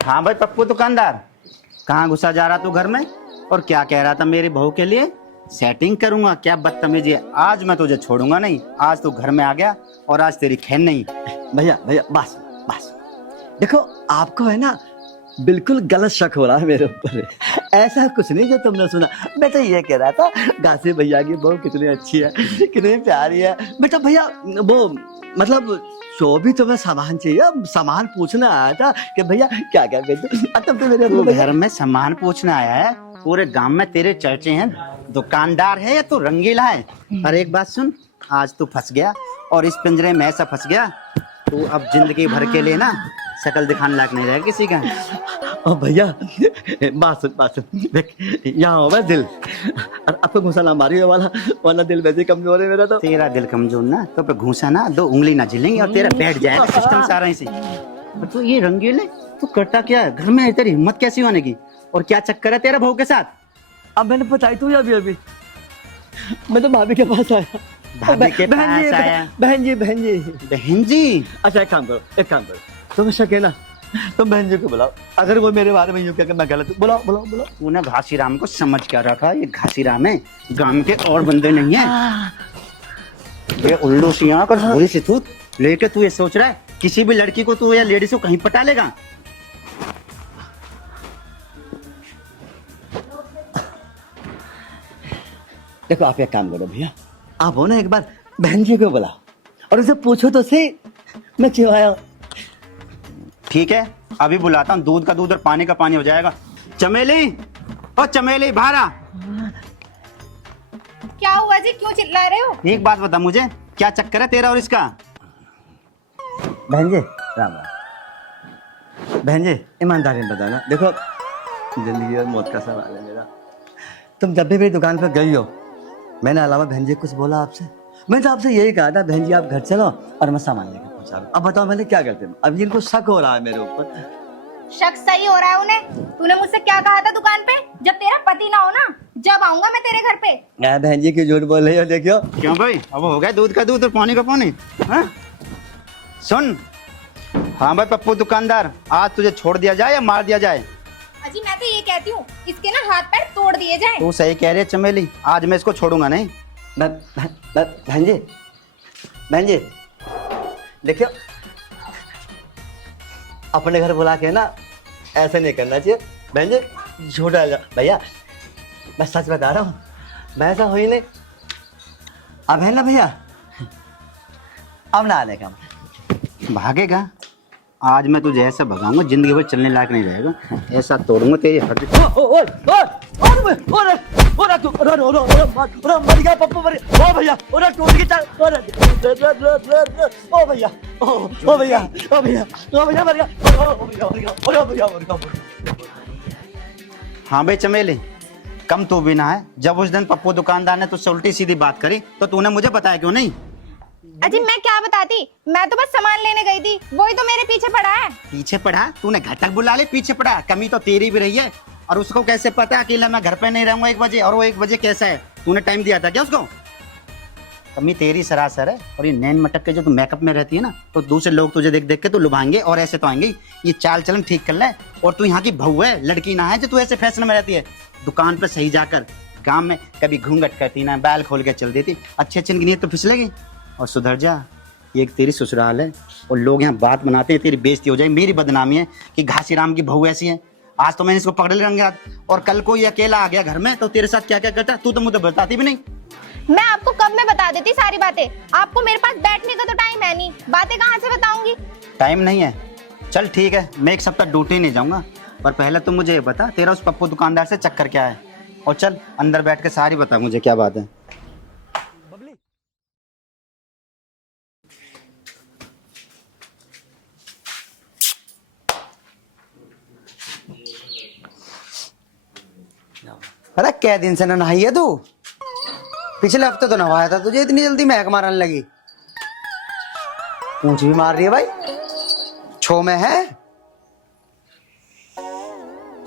हाँ भाई पप्पू दुकानदार, कहाँ घुसा जा रहा तू घर में, और क्या कह रहा था मेरी बहू के लिए? सेटिंग करूंगा? क्या बदतमीजी है, आज मैं तुझे छोड़ूंगा नहीं। आज तू घर में आ गया और आज तेरी खैर नहीं। भैया भैया बस बस, देखो आपको है ना बिल्कुल गलत शक हो रहा है मेरे ऊपर। ऐसा कुछ नहीं जो तुमने सुना। बेटा ये कह रहा था गासी भैया की बहू कितनी अच्छी है, कितनी प्यारी है। बेटा भैया वो मतलब जो भी तुम्हें सामान चाहिए, सामान पूछना आया था कि भैया क्या क्या कहते। तब तो मेरे तू घर में सामान पूछना आया है? पूरे गांव में तेरे चर्चे हैं, दुकानदार है या तू रंगीला है? और एक बात सुन, आज तू फंस गया और इस पिंजरे में ऐसा फंस गया, तू अब जिंदगी भर के लिए ना शक्ल दिखाने लायक नहीं रहेगा किसी का। ओ भैया बात सुन देख, यहाँ हो मैं दिल, और आपको घुसा ना मारी वाला, वरना दिल वैसे कमजोर है मेरा। तो तेरा दिल कमजोर ना, तो पे घूसा ना 2 उंगली ना झिलेंगे और तेरा बैठ जाएगा सिस्टम सारा ही से। तो ये रंगीले तू करता क्या है घर में? तेरी हिम्मत कैसी होने की? और क्या चक्कर है तेरा बहू के साथ? अब मैंने बताई तू अभी मैं तो भाभी के पास आया। भाभी के पास आया? बहन जी बहन जी? अच्छा एक काम करो तुम शक है ना, तुम बहन जी को बुलाओ। अगर वो मेरे बारे में यूं कहकर मैं गलत, बुलाओ। तूने घासीराम को समझ क्या रखा? ये घासीराम है, गांव के और बंदे नहीं है। ये उल्लू सियां कर भूरी सी तू लेके तू ये सोच रहा है किसी भी लड़की को तू या लेडीज को कहीं पटा लेगा? देखो आप एक काम करो भैया, आप हो ना एक बार बहन जी को बुलाओ और उसे पूछो तो सही मैं क्यों आया। ठीक है, अभी बुलाता हूँ। दूध का दूध और पानी का पानी हो जाएगा। चमेली, ओ चमेली बाहर आ। क्या हुआ जी, क्यों चिल्ला रहे हो? एक बात बता मुझे, क्या चक्कर है तेरा और इसका? बहन जी राम राम। बहन जी ईमानदारी में बताना, देखो जिंदगी और मौत का सवाल है मेरा। तुम जब भी मेरी दुकान पर गई हो, मैंने अलावा बहन जी कुछ बोला आपसे? मैं तो आपसे यही कहा था बहन जी आप घर चलो और मैं सामान लेकर पहुंचा दूं। अब बताओ मैंने क्या करते हैं? अब इनको शक हो रहा है मेरे ऊपर। शक सही हो रहा है उन्हें। तूने मुझसे क्या कहा था दुकान पे? जब तेरा पति ना हो ना, जब आऊंगा मैं तेरे घर पे। बहन जी की झूठ बोल रही हो, देखियो। क्यों भाई, अब हो गया दूध का दूध और पानी का पानी? हाँ? सुन, हाँ भाई पप्पू दुकानदार, आज तुझे छोड़ दिया जाए या मार दिया जाए? अजी मैं तो ये कहती हूँ इसके ना हाथ पैर तोड़ दिए जाए। तू सही कह रही है चमेली, आज मैं इसको छोड़ूंगा नहीं। बहन जी देखियो, अपने घर बुला के ना ऐसे नहीं करना चाहिए बहन जी, झूठा भैया मैं सच बता रहा हूँ, मैं ऐसा हो ही नहीं। अब है ना भैया, अब ना आने का। भागेगा? आज मैं तुझे ऐसा भगाऊंगा जिंदगी भर चलने लायक नहीं रहेगा, ऐसा तोड़ूंगा तेरी हड्डी। मर गया पप्पू, मर गया। ओ भैया टूट गया। ओ भैया मर गया। हाँ भाई चमेली, कम तू भी ना है। जब उस दिन पप्पू दुकानदार ने तुझसे उल्टी सीधी बात करी तो तूने मुझे बताया क्यों नहीं? अजी मैं क्या बताती, मैं तो बस सामान लेने गई थी, वही तो मेरे पीछे पड़ा है। पीछे पड़ा? तूने घर तक बुला ले, पीछे पड़ा? कमी तो तेरी भी रही है। और उसको कैसे पता अकेला मैं घर पे नहीं रहूंगा 1 बजे, और वो 1 बजे कैसा है? तूने टाइम दिया था क्या उसको? कमी तेरी सरासर है। और ये नैन मटक के जो तू मेकअप में रहती है ना, तो दूसरे लोग तुझे देख देख के तो लुभाएंगे और ऐसे तो आएंगे। ये चाल चलन ठीक कर ले। और तू यहाँ की बहू है, लड़की ना है जो तू ऐसे फैशन में रहती है। दुकान पे सही जाकर, गाँव में कभी घूंघट करती ना, बैल खोल के चल देती। अच्छे अच्छे नीयत तो फिसलेगी। और सुधर जा, ये एक तेरी ससुराल है और लोग यहाँ बात बनाते हैं, तेरी बेइज्जती हो जाए। मेरी बदनामी है कि घासीराम की बहू ऐसी है। आज तो मैंने इसको पकड़ ले रंगे हाथ, और कल को ये अकेला आ गया घर में तो तेरे साथ क्या क्या करता तू तो मुझे बताती भी नहीं। मैं आपको कब में बता देती सारी बातें, आपको मेरे पास बैठने का तो टाइम है नहीं, बातें कहाँ से बताऊंगी? टाइम नहीं है? चल ठीक है, मैं 1 सप्ताह ड्यूटी नहीं जाऊंगा, पर पहले तुम मुझे ये बता तेरा उस पप्पू दुकानदार से चक्कर क्या है? और चल अंदर बैठ के सारी बता मुझे क्या बात है। अरे क्या दिन से न नहाई है तू? पिछले हफ्ते तो नवाया था तुझे, इतनी जल्दी महक मारने लगी। पूंछ भी मार रही है भाई, छो में है।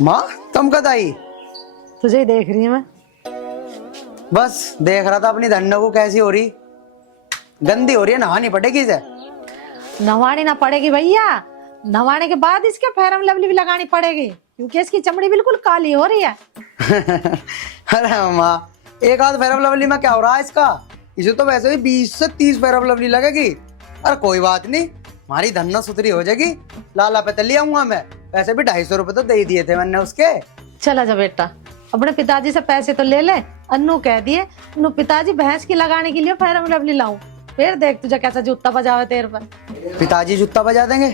माँ तुम कद आई? तुझे ही देख रही हूँ मैं। बस देख रहा था अपनी धन्नो को कैसी हो रही, गंदी हो रही है, नहानी पड़ेगी इसे। नवानी ना पड़ेगी भैया, नवाने के बाद इसके फेयर लवली भी लगानी पड़ेगी, क्योंकि इसकी चमड़ी बिल्कुल काली हो रही है। अरे माँ, एक आध फेयर लवली में क्या हो रहा है इसका, इसे तो वैसे भी 20 से 30 फेयर लवली लगेगी। अरे कोई बात नहीं, हमारी धन्ना सुथरी हो जाएगी। लाला पे तो ले आऊंगा मैं, वैसे भी 250 रुपए तो दे ही दिए थे मैंने उसके। चला जा बेटा, अपने पिताजी से पैसे तो ले ले। अन्नू कह दिए अन्नू पिताजी भैंस की लगाने के लिए फेयर लवली लाऊं, फिर देख तुझे कैसा जूता बजावे तेरे पर। पिताजी जूता बजा देंगे?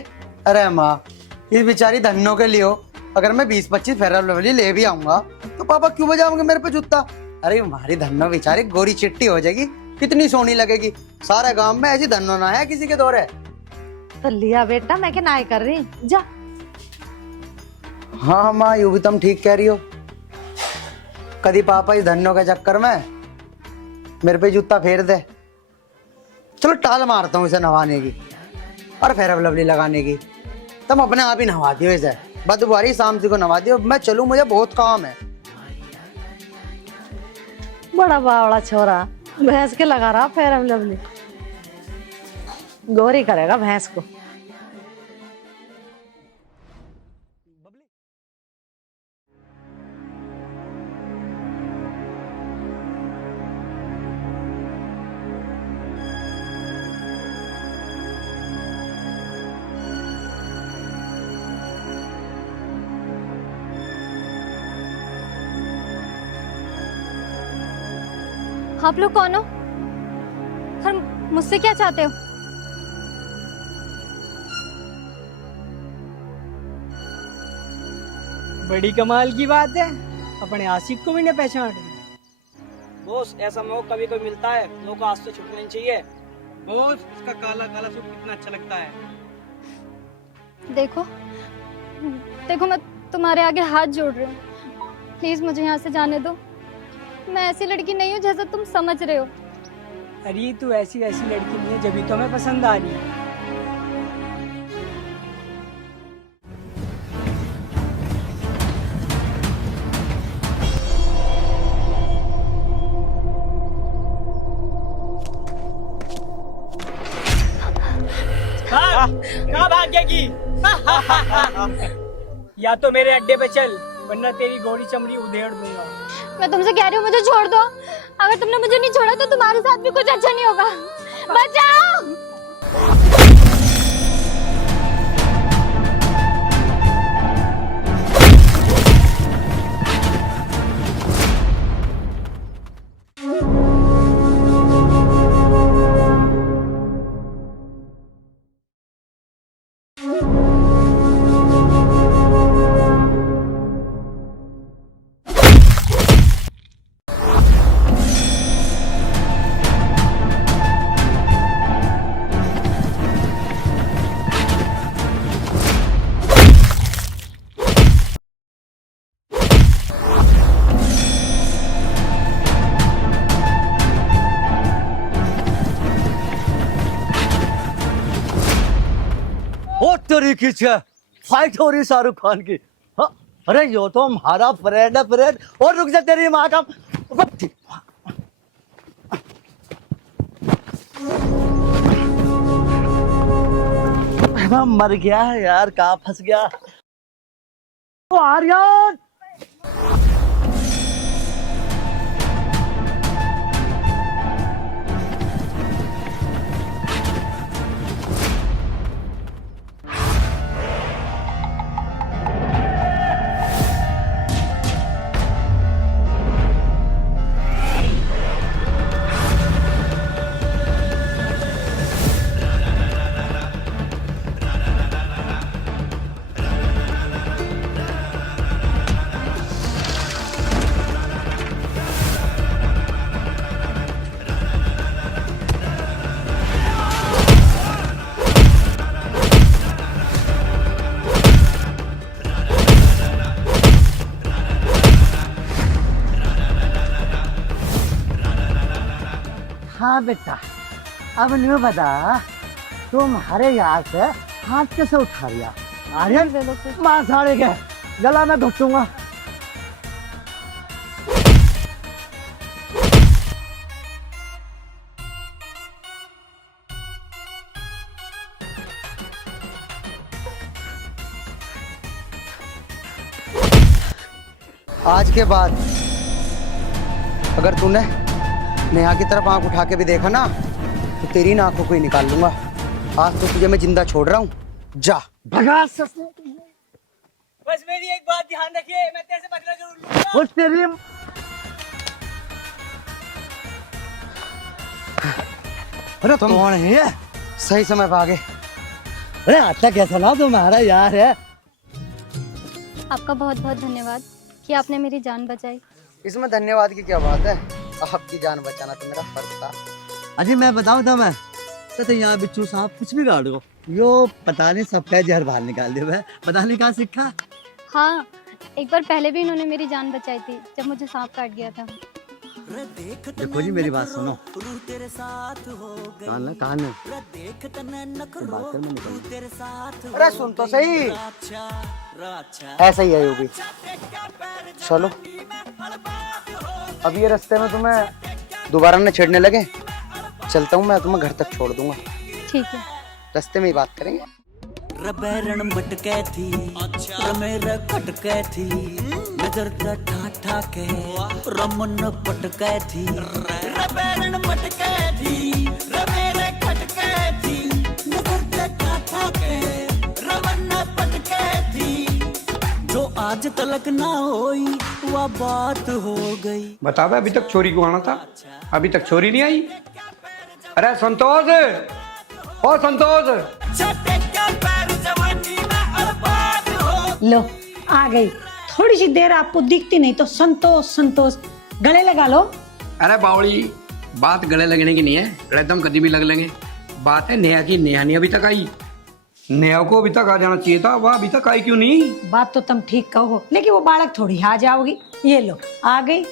अरे माँ, इस बेचारी धन्नो के लिए हो, अगर मैं 20-25 फेयर लवली ले भी आऊंगा तो पापा क्यों बजाओगे मेरे पे जूता? अरे हमारी धन्नो बेचारी गोरी चिट्टी हो जाएगी, कितनी सोनी लगेगी। सारे गांव में ऐसी धन्नो ना है किसी के दौरे। तो लिया बेटा, मैं क्या नाई कर रही, जा। हाँ माँ, यूं भी तुम ठीक कह रही हो। कभी पापा इस धन्नो के चक्कर में मेरे पे जूता फेर दे। चलो टाल मारता हूँ इसे नहाने की और फेयर लवली लगाने की। तुम अपने आप ही नहा दियो इसे, बदबुआरी शाम जी को नहा दियो। मैं चलूँ, मुझे बहुत काम है। बड़ा बावड़ा छोरा, भैंस के लगा रहा फेयर लवली, गोरी करेगा भैंस को। आप लोग कौन हो और मुझसे क्या चाहते हो? बड़ी कमाल की बात है, अपने आशिक को भी नहीं पहचान रही। बॉस, ऐसा मौका कभी कोई मिलता है, मौका आज से छूटना नहीं चाहिए। बॉस, इसका काला काला सूट कितना अच्छा लगता है। देखो देखो, मैं तुम्हारे आगे हाथ जोड़ रही हूँ, प्लीज मुझे यहाँ से जाने दो। मैं ऐसी लड़की नहीं हूँ जैसा तुम समझ रहे हो। अरे तू ऐसी वैसी लड़की नहीं है, जब भी तो हमें पसंद आ रही है। कहाँ भागेगी? या तो मेरे अड्डे पे चल, वरना तेरी गोरी चमड़ी उधेड़ दूंगा। मैं तुमसे कह रही हूँ मुझे छोड़ दो। अगर तुमने मुझे नहीं छोड़ा तो तुम्हारे साथ भी कुछ अच्छा नहीं होगा। बचाओ! तरीके से फाइट हो रही शाहरुख खान की। हाँ? अरे यो तो हमारा फ्रेंड है, फ्रेंड। और रुक जा, तेरी माँ का मैं मर गया यार, कहाँ फंस गया। ओ आर्यन, हाँ बेटा, अब नहीं बता तुम्हारे यार से हाथ कैसे उठा लिया? आर्यन मार साड़े के गला में घुटूंगा। आज के बाद अगर तूने नेहा की तरफ आंख उठा के भी देखा ना तो तेरी इन आंखों को ही निकाल लूंगा। आज तो तुझे मैं जिंदा छोड़ रहा हूँ, जा भगा। बस मेरी एक बात ध्यान रखिए, मैं तेरे से बदला जरूर लूंगा। वो तेरी अरे तुम कौन है? सही समय पे आ गए। अरे अच्छा कैसा ना तुम्हारा यार है। आपका बहुत बहुत धन्यवाद कि आपने मेरी जान बचाई। इसमें धन्यवाद की क्या बात है, आपकी जान बचाना तो मेरा फर्ज था। अजी मैं बताऊं था मैं तो यहाँ बिच्छू सांप कुछ भी काटो यो पता नहीं सबका जहर बाहर निकाल दे। वह पता नहीं कहाँ सीखा। हाँ, एक बार पहले भी इन्होंने मेरी जान बचाई थी जब मुझे सांप काट गया था। देखो जी मेरी बात सुनो, कान कान तो बात कर मैं निकल। अरे सुन तो सही, ऐसा ही है यो भी। चलो अब ये रास्ते में तुम्हें दोबारा न छेड़ने लगे, चलता हूँ मैं, तुम्हें घर तक छोड़ दूंगा। ठीक है, रास्ते में ही बात करेंगे। रबैरण मटकै थी रमेर खटकै थी नजर का ठाठा के रमन पटकै थी रबैरण मटकै थी रमेर खटकै थी नजर का ठाठा के रमन पटकै थी जो आज तलक ना होई वह बात हो गई। बता बे, अभी तक छोरी को आना था, अभी तक छोरी नहीं आई। अरे संतोष, ओ संतोष। लो आ गई, थोड़ी सी देर आपको दिखती नहीं तो संतोष संतोष गले लगा लो। अरे बावड़ी, बात गले लगने की नहीं है, एकदम कभी भी लग लेंगे। बात है नेहा की, नेहा नहीं अभी तक आई। नेहा को अभी तक आ जाना चाहिए था, वह अभी तक आई क्यों नहीं? बात तो तुम ठीक कहो, लेकिन वो बालक थोड़ी आ जाओगी। ये लो आ गई।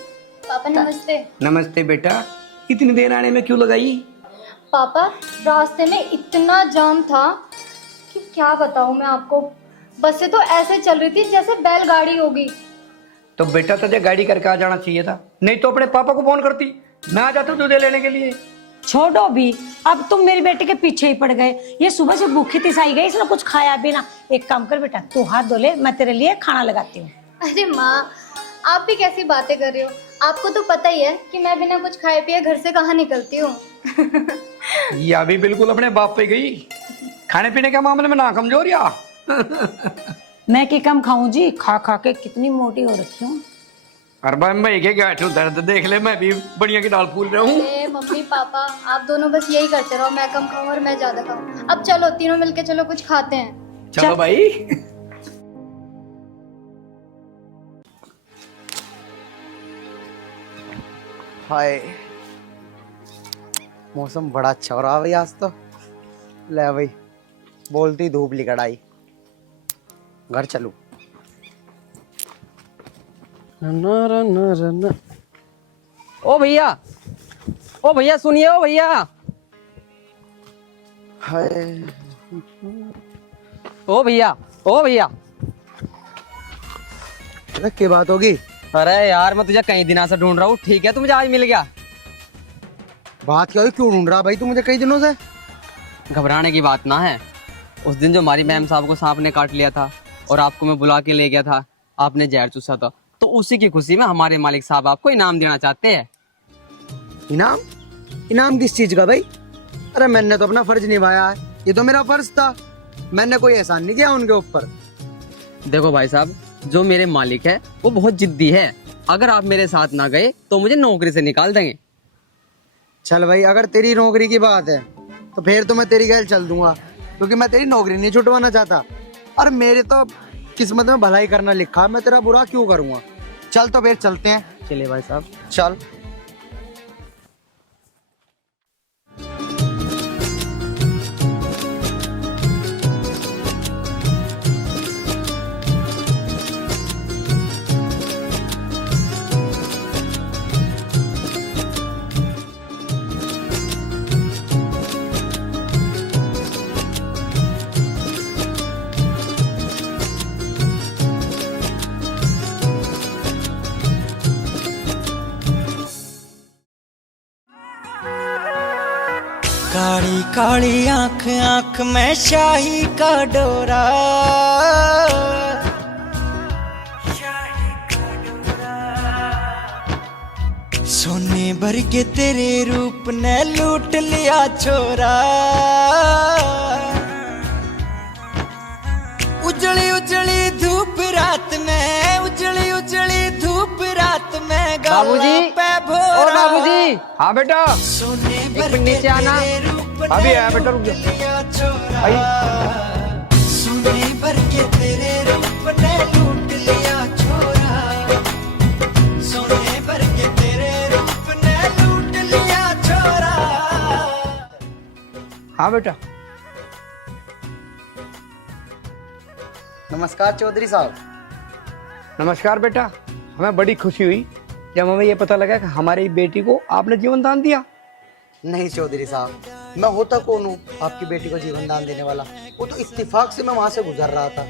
पापा नमस्ते। नमस्ते बेटा, इतनी देर आने में क्यों लगाई? पापा रास्ते में इतना जाम था कि क्या बताऊं मैं आपको। बसें तो ऐसे चल रही थी जैसे बैलगाड़ी होगी। तो बेटा तुझे गाड़ी करके आ जाना चाहिए था, नहीं तो अपने पापा को फोन करती, मैं आ जाता तुझे लेने के लिए। छोड़ो भी, अब तुम मेरे बेटे के पीछे ही पड़ गए। ये सुबह से भूखी तिसाई गई, इसने कुछ खाया भी ना। एक काम कर बेटा, तू हाथ धो ले, मैं तेरे लिए खाना लगाती हूँ। अरे माँ, आप भी कैसी बातें कर रही हो? आपको तो पता ही है कि मैं बिना कुछ खाए पिए घर से कहाँ निकलती हूँ। या भी बिल्कुल अपने बाप पे गई, खाने पीने के मामले में ना कमजोर या। मैं की कम खाऊं जी, खा खा के कितनी मोटी हो रखी हूँ। अरे भाई मैं एक गाठू दर्द देख ले, मैं भी बढ़िया की दाल फूल रहा हूँ। मम्मी पापा आप दोनों बस यही करते रहो, मैं कम खाऊं और मैं ज्यादा खाऊं। अब चलो तीनों मिलके चलो कुछ खाते हैं। चलो भाई। हाय, मौसम बड़ा अच्छा हो रहा है भाई आज तो। ले भाई, बोलती धूप निकल आई, घर चलूं। ओ भैया, ओ भैया सुनिए, ओ भैया। हाय, ओ भैया, ओ भैया। अरे क्या बात होगी? अरे यार मैं तुझे कई दिनों से ढूंढ रहा हूँ, ठीक है तू मुझे आज मिल गया। बात क्या हुई, क्यों ढूंढ रहा भाई तू मुझे कई दिनों से? घबराने की बात ना है, उस दिन जो हमारी मैम साहब को सांप ने काट लिया था और आपको मैं बुला के ले गया था, आपने जहर चूसा था, तो उसी की खुशी में हमारे मालिक साहब आपको इनाम देना चाहते हैं। इनाम? इनाम किस चीज का भाई? अरे मैंने तो अपना फर्ज निभाया है, ये तो मेरा फर्ज था, मैंने कोई एहसान नहीं किया उनके ऊपर। देखो भाई साहब, जो मेरे मालिक है वो बहुत जिद्दी है, अगर आप मेरे साथ ना गए तो मुझे नौकरी से निकाल देंगे। चल भाई, अगर तेरी नौकरी की बात है तो फिर तो मैं तेरी गैल चल दूंगा, क्योंकि मैं तेरी नौकरी नहीं छुटवाना चाहता। और मेरे तो किस्मत में भलाई करना लिखा, मैं तेरा बुरा क्यों करूंगा। चल तो फिर चलते हैं। चलिए भाई साहब, चल। काली काली आंख आंख में शाही का डोरा, सोने भर के तेरे रूप ने लूट लिया छोरा। उजली उजली धूप रात में, उजली उजली धूप रात में बाबूजी, पे ओ भोरा। बाबूजी, हाँ बेटा, सोने एक भर मिनट नीचे आना। अभी आया बेटा, रुक जा। आई। सोने भर के तेरे रूप ने लूट लिया छोरा, सोने भर के तेरे रूप ने लूट लिया छोरा। हाँ बेटा। नमस्कार चौधरी साहब। नमस्कार बेटा, हमें बड़ी खुशी हुई जब हमें ये पता लगा कि हमारी बेटी को आपने जीवन दान दिया। नहीं चौधरी साहब, मैं होता कौन हूँ आपकी बेटी को जीवन दान देने वाला। वो तो इत्तेफाक से मैं वहां से गुजर रहा था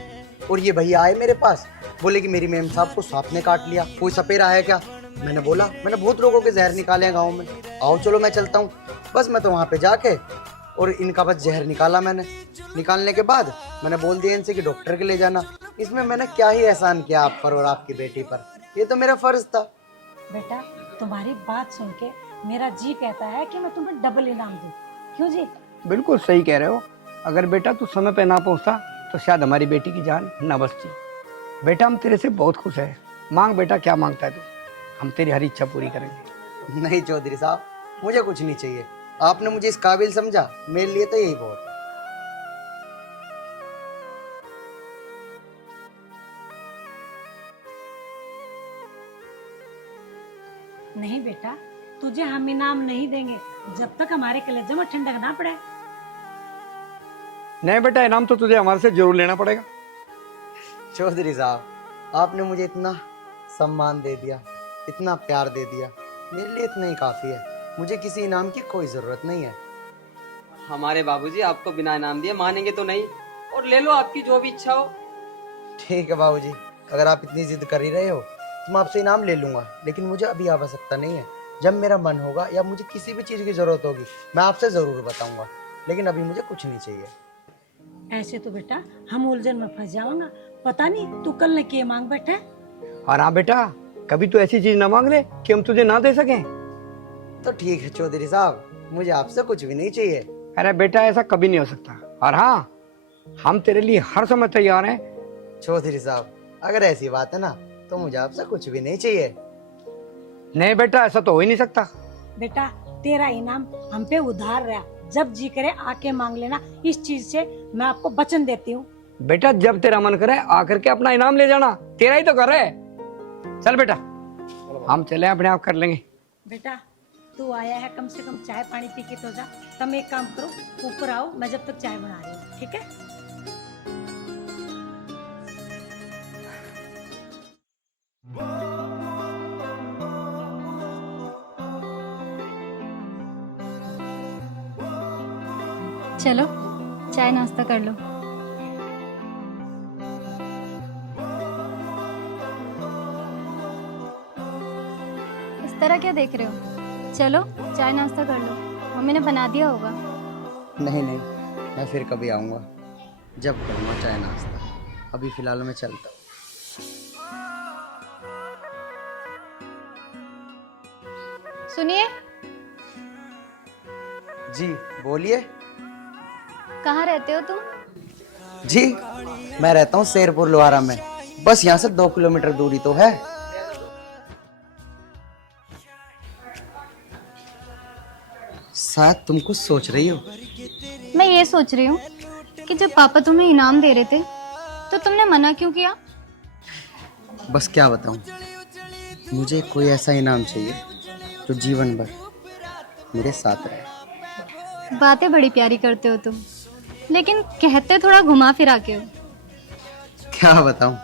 और ये भैया आए मेरे पास, बोले कि मेरी मेम साहब को सांप ने काट लिया, कोई सपेरा है क्या। मैंने बोला मैंने बहुत लोगों के जहर निकाले हैं गाँव में, आओ चलो मैं चलता हूँ। बस मैं तो वहाँ पे जाके और इनका बस जहर निकाला। मैंने निकालने के बाद मैंने बोल दिया इनसे कि डॉक्टर के ले जाना। इसमें मैंने क्या ही एहसान किया आप पर और आपकी बेटी पर, ये तो मेरा फर्ज था। बेटा तुम्हारी बात सुन के मेरा जी कहता है कि मैं तुम्हें डबल इनाम दूं। क्यों जी? बिल्कुल सही कह रहे हो। अगर बेटा तू समय पे ना पहुंचता तो शायद हमारी बेटी की जान ना बचती। बेटा हम तेरे से बहुत खुश है। मांग बेटा, क्या मांगता है तू, हम तेरी हर इच्छा पूरी करेंगे। नहीं चौधरी साहब, मुझे कुछ नहीं चाहिए। आपने मुझे इस काबिल समझा, मेरे लिए तो यही बहुत है। नहीं बेटा, तुझे हम इनाम नहीं देंगे जब तक हमारे कलेजे में ठंडक ना पड़े। नहीं बेटा, इनाम तो तुझे हमारे से जरूर लेना पड़ेगा। चौधरी साहब, आपने मुझे इतना सम्मान दे दिया, इतना प्यार दे दिया, मेरे लिए इतना ही काफी है। मुझे किसी इनाम की कोई जरूरत नहीं है। हमारे बाबूजी आपको बिना इनाम दिए मानेंगे तो नहीं, और ले लो आपकी जो भी इच्छा हो। ठीक है बाबूजी, अगर आप इतनी जिद कर ही रहे हो तो मैं आपसे इनाम ले लूंगा, लेकिन मुझे अभी आवश्यकता नहीं है। जब मेरा मन होगा या मुझे किसी भी चीज की जरूरत होगी मैं आपसे जरूर बताऊंगा, लेकिन अभी मुझे कुछ नहीं चाहिए। ऐसे तो बेटा हम उलझन में फंस जाऊंगा। पता नहीं तू कल ने किए मांग बैठा है। और हाँ बेटा, कभी तू ऐसी चीज ना मांग ले कि हम तुझे ना दे सकें। तो ठीक है चौधरी साहब, मुझे आपसे कुछ भी नहीं चाहिए। अरे बेटा, ऐसा कभी नहीं हो सकता। और हाँ, हम तेरे लिए हर समय तैयार हैं। चौधरी साहब, अगर ऐसी बात है ना तो मुझे आपसे कुछ भी नहीं चाहिए। नहीं बेटा, ऐसा तो हो ही नहीं सकता। बेटा तेरा इनाम हम पे उधार रहा, जब जी करे आके मांग लेना। इस चीज से मैं आपको वचन देती हूँ। बेटा जब तेरा मन करे आकर के अपना इनाम ले जाना, तेरा ही तो घर है। चल बेटा, हम चले, अपने आप कर लेंगे। बेटा तू आया है, कम से कम चाय पानी पी के तो जा। तुम एक काम करो, ऊपर आओ, मैं जब तक चाय बना रही हूँ, ठीक है? चलो चाय नाश्ता कर लो। इस तरह क्या देख रहे हो? चलो चाय नाश्ता कर लो, मम्मी ने बना दिया होगा। नहीं नहीं, मैं फिर कभी आऊँगा जब करूँगा चाय नाश्ता। अभी फिलहाल मैं चलता हूँ। सुनिए। जी बोलिए। कहाँ रहते हो तुम? जी मैं रहता हूँ शेरपुर लोहारा में, बस यहाँ से 2 किलोमीटर दूरी तो है। शायद तुम कुछ सोच रही हो। मैं ये सोच रही हूँ कि जब पापा तुम्हें इनाम दे रहे थे तो तुमने मना क्यों किया? बस क्या बताऊँ, मुझे कोई ऐसा इनाम चाहिए जो जीवन भर मेरे साथ रहे। बातें बड़ी प्यारी करते हो तुम, लेकिन कहते थोड़ा घुमा फिरा के हो। क्या बताऊँ,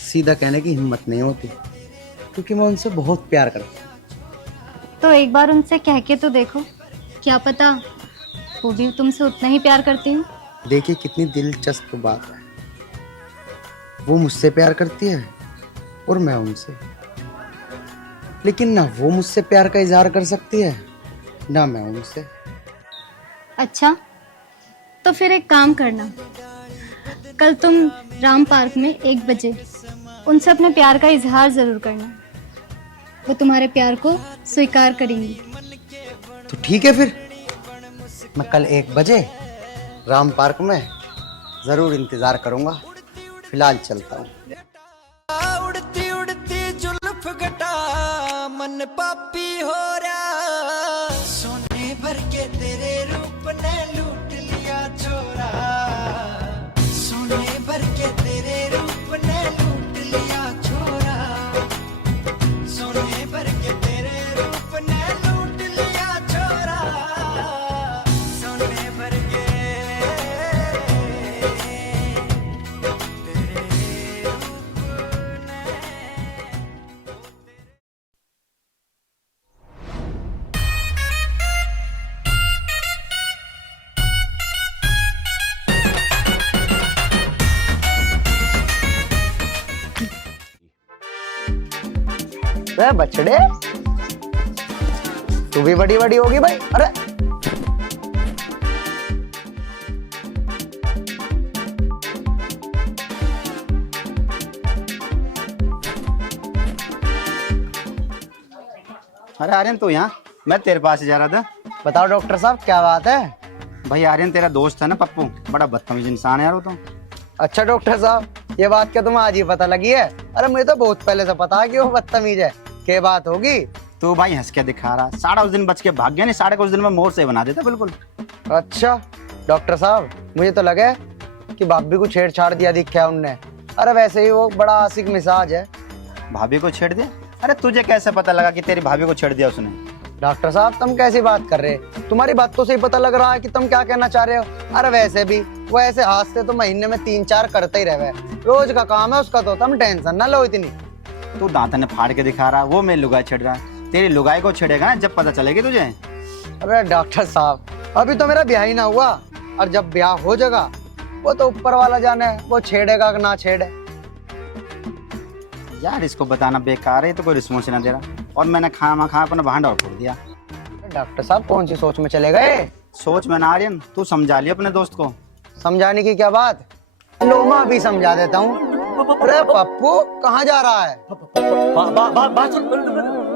सीधा कहने की हिम्मत नहीं होती, क्योंकि मैं उनसे बहुत प्यार करता हूँ। तो एक बार उनसे कह के तो देखो, क्या पता वो भी तुमसे उतना ही प्यार करती हूँ। देखिए कितनी दिलचस्प बात है, वो मुझसे प्यार करती है और मैं उनसे, लेकिन ना वो मुझसे प्यार का इजहार कर सकती है ना मैं उनसे। अच्छा, तो फिर एक काम करना, कल तुम राम पार्क में 1 बजे उनसे अपने प्यार का इजहार जरूर करना। वो तुम्हारे प्यार को स्वीकार करेंगी। तो ठीक है फिर, मैं कल 1 बजे राम पार्क में जरूर इंतजार करूंगा। फिलहाल चलता हूँ। उड़ती उड़ती जुल्फ गटा मन पापी हो रहा, सोने भर के तेरे रूप ने लूट लिया छोरा, सोने भर के तेरे रूप ने लूट लिया छोरा, सोने भर के तेरे रूप ने लूट लिया छोरा, सोने भर के बछड़े, तू भी बड़ी बड़ी होगी भाई। अरे अरे आर्यन तू यहाँ, मैं तेरे पास ही जा रहा था। बताओ डॉक्टर साहब, क्या बात है? भाई आर्यन तेरा दोस्त है ना पप्पू, बड़ा बदतमीज इंसान है यार वो तो। अच्छा डॉक्टर साहब, ये बात क्या तुम्हें आज ही पता लगी है? अरे मुझे तो बहुत पहले से पता है कि वो बदतमीज है। क्या बात होगी? तू भाई हंस के दिखा रहा, सारा उस दिन बच के भाग गया, नहीं साढ़े कुछ दिन में मोर से बना देता बिल्कुल। अच्छा डॉक्टर साहब, मुझे तो लगे कि भाभी को छेड़छाड़ दिया दिखा उनने। अरे वैसे ही वो बड़ा आशिक मिजाज है। भाभी को छेड़ दिया? अरे तुझे कैसे पता लगा कि तेरी भाभी को छेड़ दिया उसने? डॉक्टर साहब तुम कैसी बात कर रहे? तुम्हारी बातों से ही पता लग रहा है कि तुम क्या कहना चाह रहे हो। अरे वैसे भी वो ऐसे हाथ से तो महीने में 3-4 करते ही रहे, रोज का काम है उसका, तो तुम टेंशन ना लो इतनी। तू दांत ने फाड़ के दिखा रहा, वो मेरी लुगाई छेड़ रहा। तेरी लुगाई को छेड़ेगा ना जब पता चलेगी तुझे। अरे डॉक्टर साहब, अभी तो मेरा ब्याह ही ना हुआ, और जब ब्याह हो जाएगा वो तो ऊपर वाला जाने, वो छेड़ेगा कि ना छेड़े। यार इसको बताना बेकार है, तो कोई रिस्पॉन्स ना दे रहा, और मैंने खाना खा अपना भांडा और फोड़ दिया। डॉक्टर साहब कौन सी सोच में चले गए? सोच में ना आर्यन, तू समझा लिया अपने दोस्त को। समझाने की क्या बात, लो मैं अभी समझा देता हूँ। अरे पप्पू कहाँ जा रहा है?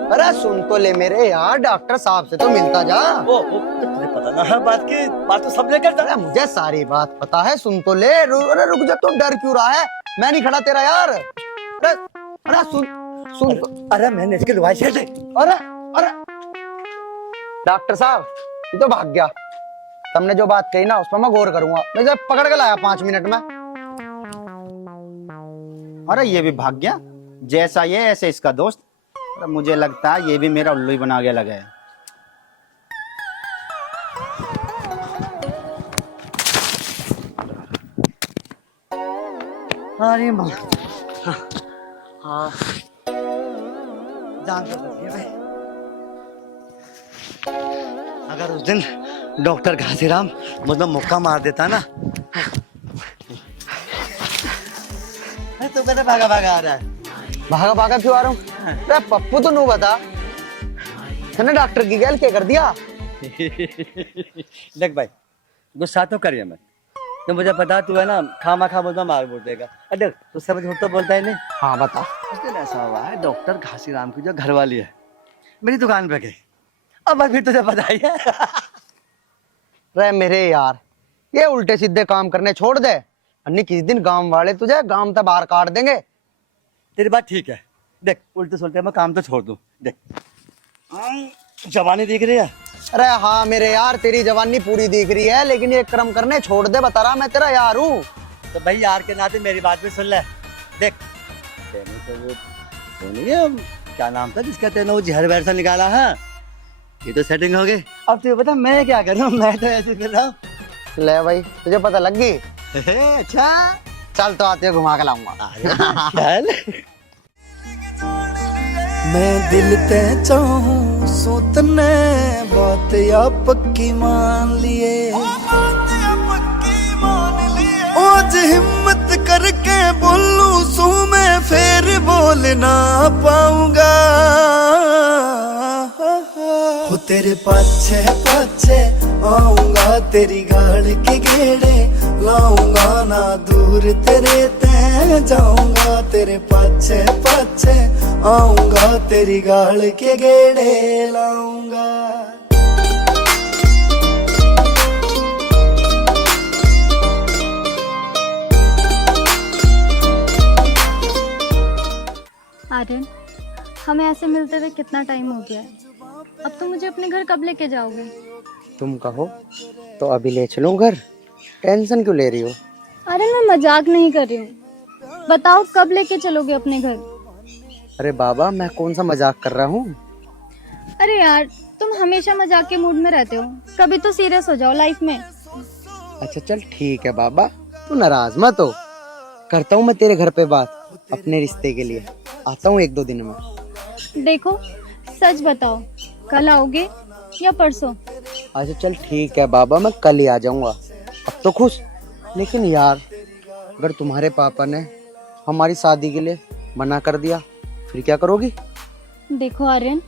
अरे सुन तो ले मेरे यार, डॉक्टर साहब से तो मिलता जा। तुझे पता ना है बात की, बात तो सब लेकर जा। मुझे सारी बात पता है, सुन तो ले। अरे रुक जा, तू डर क्यों रहा है? मैं नहीं खड़ा तेरा यार। अरे सुन तो। अरे मैंने इसके लुगाई छेड़ दी। अरे डॉक्टर साहब ये तो भाग गया। तुमने जो बात कही ना उस पर मैं गौर करूंगा। मैं इसे पकड़ के लाया 5 मिनट में। अरे ये भी भाग गया, जैसा ये ऐसे इसका दोस्त। अरे मुझे लगता है ये भी मेरा उल्लू ही बना गया लगा है। अरे माँ, हाँ जान तो बच गई भाई। अगर उस दिन डॉक्टर घासीराम मतलब मुक्का मार देता ना, तो मैंने भागा भागा आ रहा है। भागा भागा क्यों आ रहा हूँ? अरे पप्पू तो नू बता, तूने डॉक्टर की गैल क्या कर दिया? देख भाई, गुस्सा तो करिए मत, तो मुझे पता तू है ना खामा खा बोलता मार बोल देगा। अरे देख तुझसे मुझे झूठ तो बोलता ही नहीं। हाँ बता। उस दिन ऐसा हुआ है, डॉक्टर घासीराम की जो घरवाली है मेरी दुकान पे गई। अब अभी तुझे पता ही है। रे मेरे यार, ये उल्टे सीधे काम करने छोड़ दे, अन्नी किस दिन गांव वाले तुझे गांव तक बाहर काट देंगे। तेरी बात ठीक है। देख उल्टे सुलटे मैं काम तो छोड़ दूं, देख जवानी दिख रही है। अरे हाँ मेरे यार, तेरी जवानी पूरी दिख रही है, लेकिन ये कर्म करने छोड़ दे, बता रहा मैं तेरा यार हूँ। तो भाई यार के नाते मेरी बात भी सुन ले। देख तेने तो वो नहीं है, क्या नाम था जिसका तेने वो जहर वैर सा निकाला है, ये तो सेटिंग हो गई। अब तुझे पता मैं क्या कर रहा हूँ? मैं तो ऐसे कर रहा हूँ। ले भाई तुझे पता लग गई? अच्छा चल तो आते घुमा के लाऊंगा। चल। मैं दिल ते चाहूं सोतने बात या पक्की मान लिए, आज हिम्मत करके बोलूं सू मैं फिर बोल ना पाऊंगा। हो तेरे पाछे पाछे आऊंगा तेरी गाड़ के गेड़े लाऊंगा ना दूर तेरे ते जाऊंगा तेरे पाछे पाछे आऊंगा तेरी गाड़ के गेड़े लाऊंगा। आर्यन, हमें ऐसे मिलते हुए कितना टाइम हो गया है। अब तो मुझे अपने घर कब लेके जाओगे? तुम कहो तो अभी ले चलूं घर, टेंशन क्यों ले रही हो? अरे मैं मजाक नहीं कर रही हूँ, बताओ कब लेके चलोगे अपने घर? अरे बाबा, मैं कौन सा मजाक कर रहा हूँ? अरे यार, तुम हमेशा मजाक के मूड में रहते हो, कभी तो सीरियस हो जाओ लाइफ में। अच्छा चल ठीक है बाबा, तू नाराज मत हो। करता हूँ मैं तेरे घर पे बात अपने रिश्ते के लिए, आता हूँ 1-2 दिन में। देखो सच बताओ, कल आओगे या परसों? अच्छा चल ठीक है बाबा, मैं कल ही आ जाऊंगा। अब तो खुश। लेकिन यार, अगर तुम्हारे पापा ने हमारी शादी के लिए मना कर दिया फिर क्या करोगी? देखो आर्यन,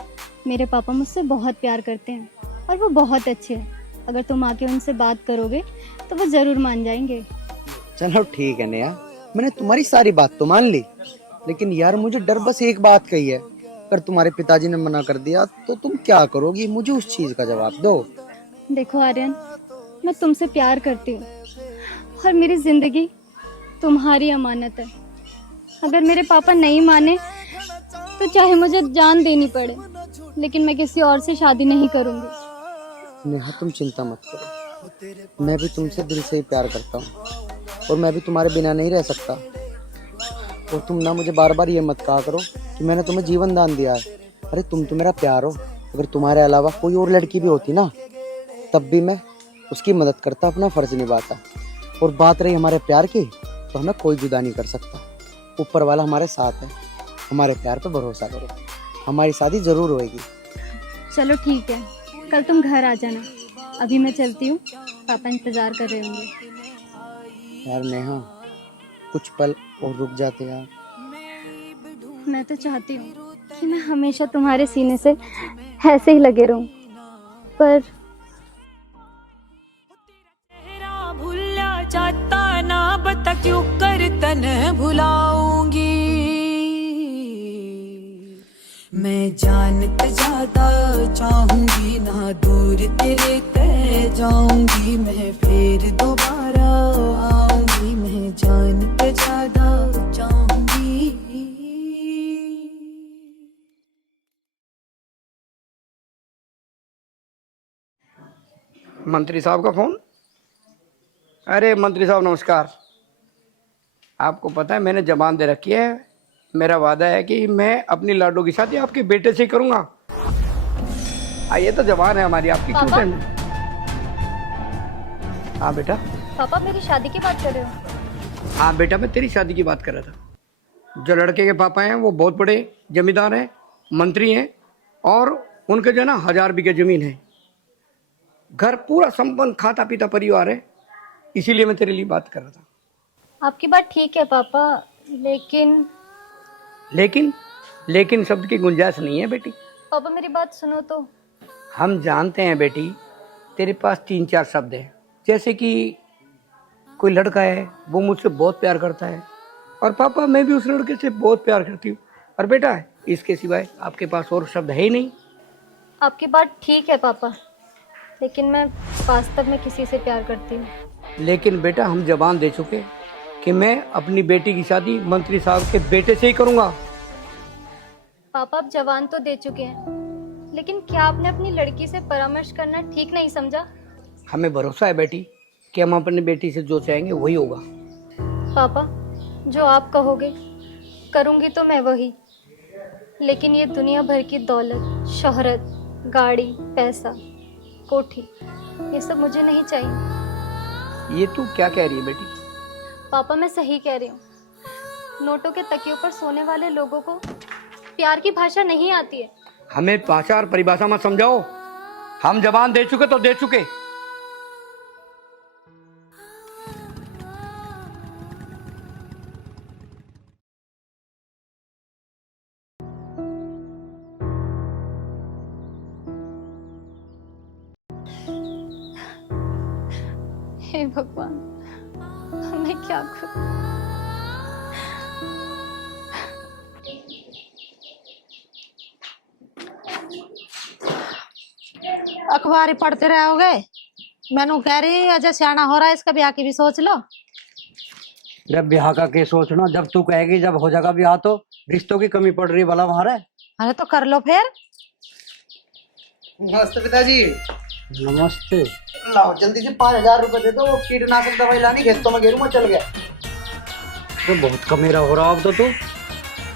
मेरे पापा मुझसे बहुत प्यार करते हैं और वो बहुत अच्छे हैं। अगर तुम आके उनसे बात करोगे तो वो जरूर मान जाएंगे। चलो ठीक है नेहा, मैंने तुम्हारी सारी बात तो मान ली, लेकिन यार मुझे डर बस एक बात का ही है, अगर तुम्हारे पिताजी ने मना कर दिया तो तुम क्या करोगी? मुझे उस चीज का जवाब दो। देखो आर्यन, मैं तुमसे प्यार करती हूँ और मेरी जिंदगी तुम्हारी अमानत है। अगर मेरे पापा नहीं माने तो चाहे मुझे जान देनी पड़े, लेकिन मैं किसी और से शादी नहीं करूंगी। नेहा तुम चिंता मत करो, मैं भी तुमसे दिल से ही प्यार करता हूँ और मैं भी तुम्हारे बिना नहीं रह सकता। और तुम ना मुझे बार बार ये मत कहा करो कि मैंने तुम्हें जीवन दान दिया है। अरे तुम तो मेरा प्यार हो, अगर तुम्हारे अलावा कोई और लड़की भी होती ना तब भी मैं उसकी मदद करता, अपना फर्ज निभाता। और बात रही हमारे प्यार की, तो हमें कोई जुदा नहीं कर सकता। ऊपर वाला हमारे साथ है, हमारे प्यार पे भरोसा करो, हमारी शादी जरूर होएगी। चलो ठीक है, कल तुम घर आ जाना। अभी मैं चलती हूँ, पापा इंतजार कर रहे होंगे। यार नेहा, कुछ पल और रुक जाते यार। मैं तो चाहती हूँ कि मैं हमेशा तुम्हारे सीने से ऐसे ही लगे रहूं, पर भूला जाता ना, बता क्यों कर तन भुलाऊंगी। मैं जानत ज्यादा चाहूंगी ना, दूर तेरे ते जाऊंगी मैं, फिर दोबारा आऊंगी मैं, जानत ज्यादा चाहूंगी। मंत्री साहब का फोन। अरे मंत्री साहब नमस्कार। आपको पता है मैंने जबान दे रखी है, मेरा वादा है कि मैं अपनी लाडो की शादी आपके बेटे से ही करूंगा। ये तो जबान है हमारी, आपकी क्यों पापा? टेंशन? हाँ बेटा। पापा मेरी शादी की बात कर रहे हो? हाँ बेटा, मैं तेरी शादी की बात कर रहा था। जो लड़के के पापा हैं वो बहुत बड़े जमींदार हैं, मंत्री हैं, और उनके जो है ना 1000 बीघे जमीन है, घर पूरा संपन्न खाता पीता परिवार है। इसीलिए मैं तेरे लिए बात कर रहा था। आपकी बात ठीक है पापा, लेकिन लेकिन शब्द की गुंजाइश नहीं है बेटी। पापा मेरी बात सुनो तो। हम जानते हैं बेटी, तेरे पास 3-4 शब्द हैं, जैसे कि कोई लड़का है वो मुझसे बहुत प्यार करता है, और पापा मैं भी उस लड़के से बहुत प्यार करती हूँ, और बेटा इसके सिवाय आपके पास और शब्द है ही नहीं। आपकी बात ठीक है पापा, लेकिन मैं वास्तव में किसी से प्यार करती हूँ। लेकिन बेटा हम जबान दे चुके कि मैं अपनी बेटी की शादी मंत्री साहब के बेटे से ही करूँगा। पापा आप जवान तो दे चुके हैं, लेकिन क्या आपने अपनी लड़की से परामर्श करना ठीक नहीं समझा? हमें भरोसा है बेटी कि हम अपनी बेटी से जो चाहेंगे वही होगा। पापा जो आप कहोगे करूँगी तो मैं वही, लेकिन ये दुनिया भर की दौलत, शोहरत, गाड़ी, पैसा, कोठी, ये सब मुझे नहीं चाहिए। ये तू क्या कह रही है बेटी? पापा मैं सही कह रही हूँ। नोटों के तकियों पर सोने वाले लोगों को प्यार की भाषा नहीं आती है। हमें भाषा और परिभाषा मत समझाओ, हम जबान दे चुके तो दे चुके। हे भगवान, मैं क्या करूं? अखबार ही पढ़ते रहोगे? मैनू कह रही अजय सियाना हो रहा है, इसका ब्याह की भी सोच लो। जब ब्याह का के सोचना, जब तू कहेगी जब हो जाएगा ब्याह, तो रिश्तों की कमी पड़ रही है भला हमारे। अरे तो कर लो फिर। नमस्ते पिताजी। नमस्ते। लाओ जल्दी से 5,000 रुपए दे दो, वो कीटनाशक दवाई लानी खेतों में गेरू में चल गया। तो बहुत कमेरा हो रहा अब तो तू।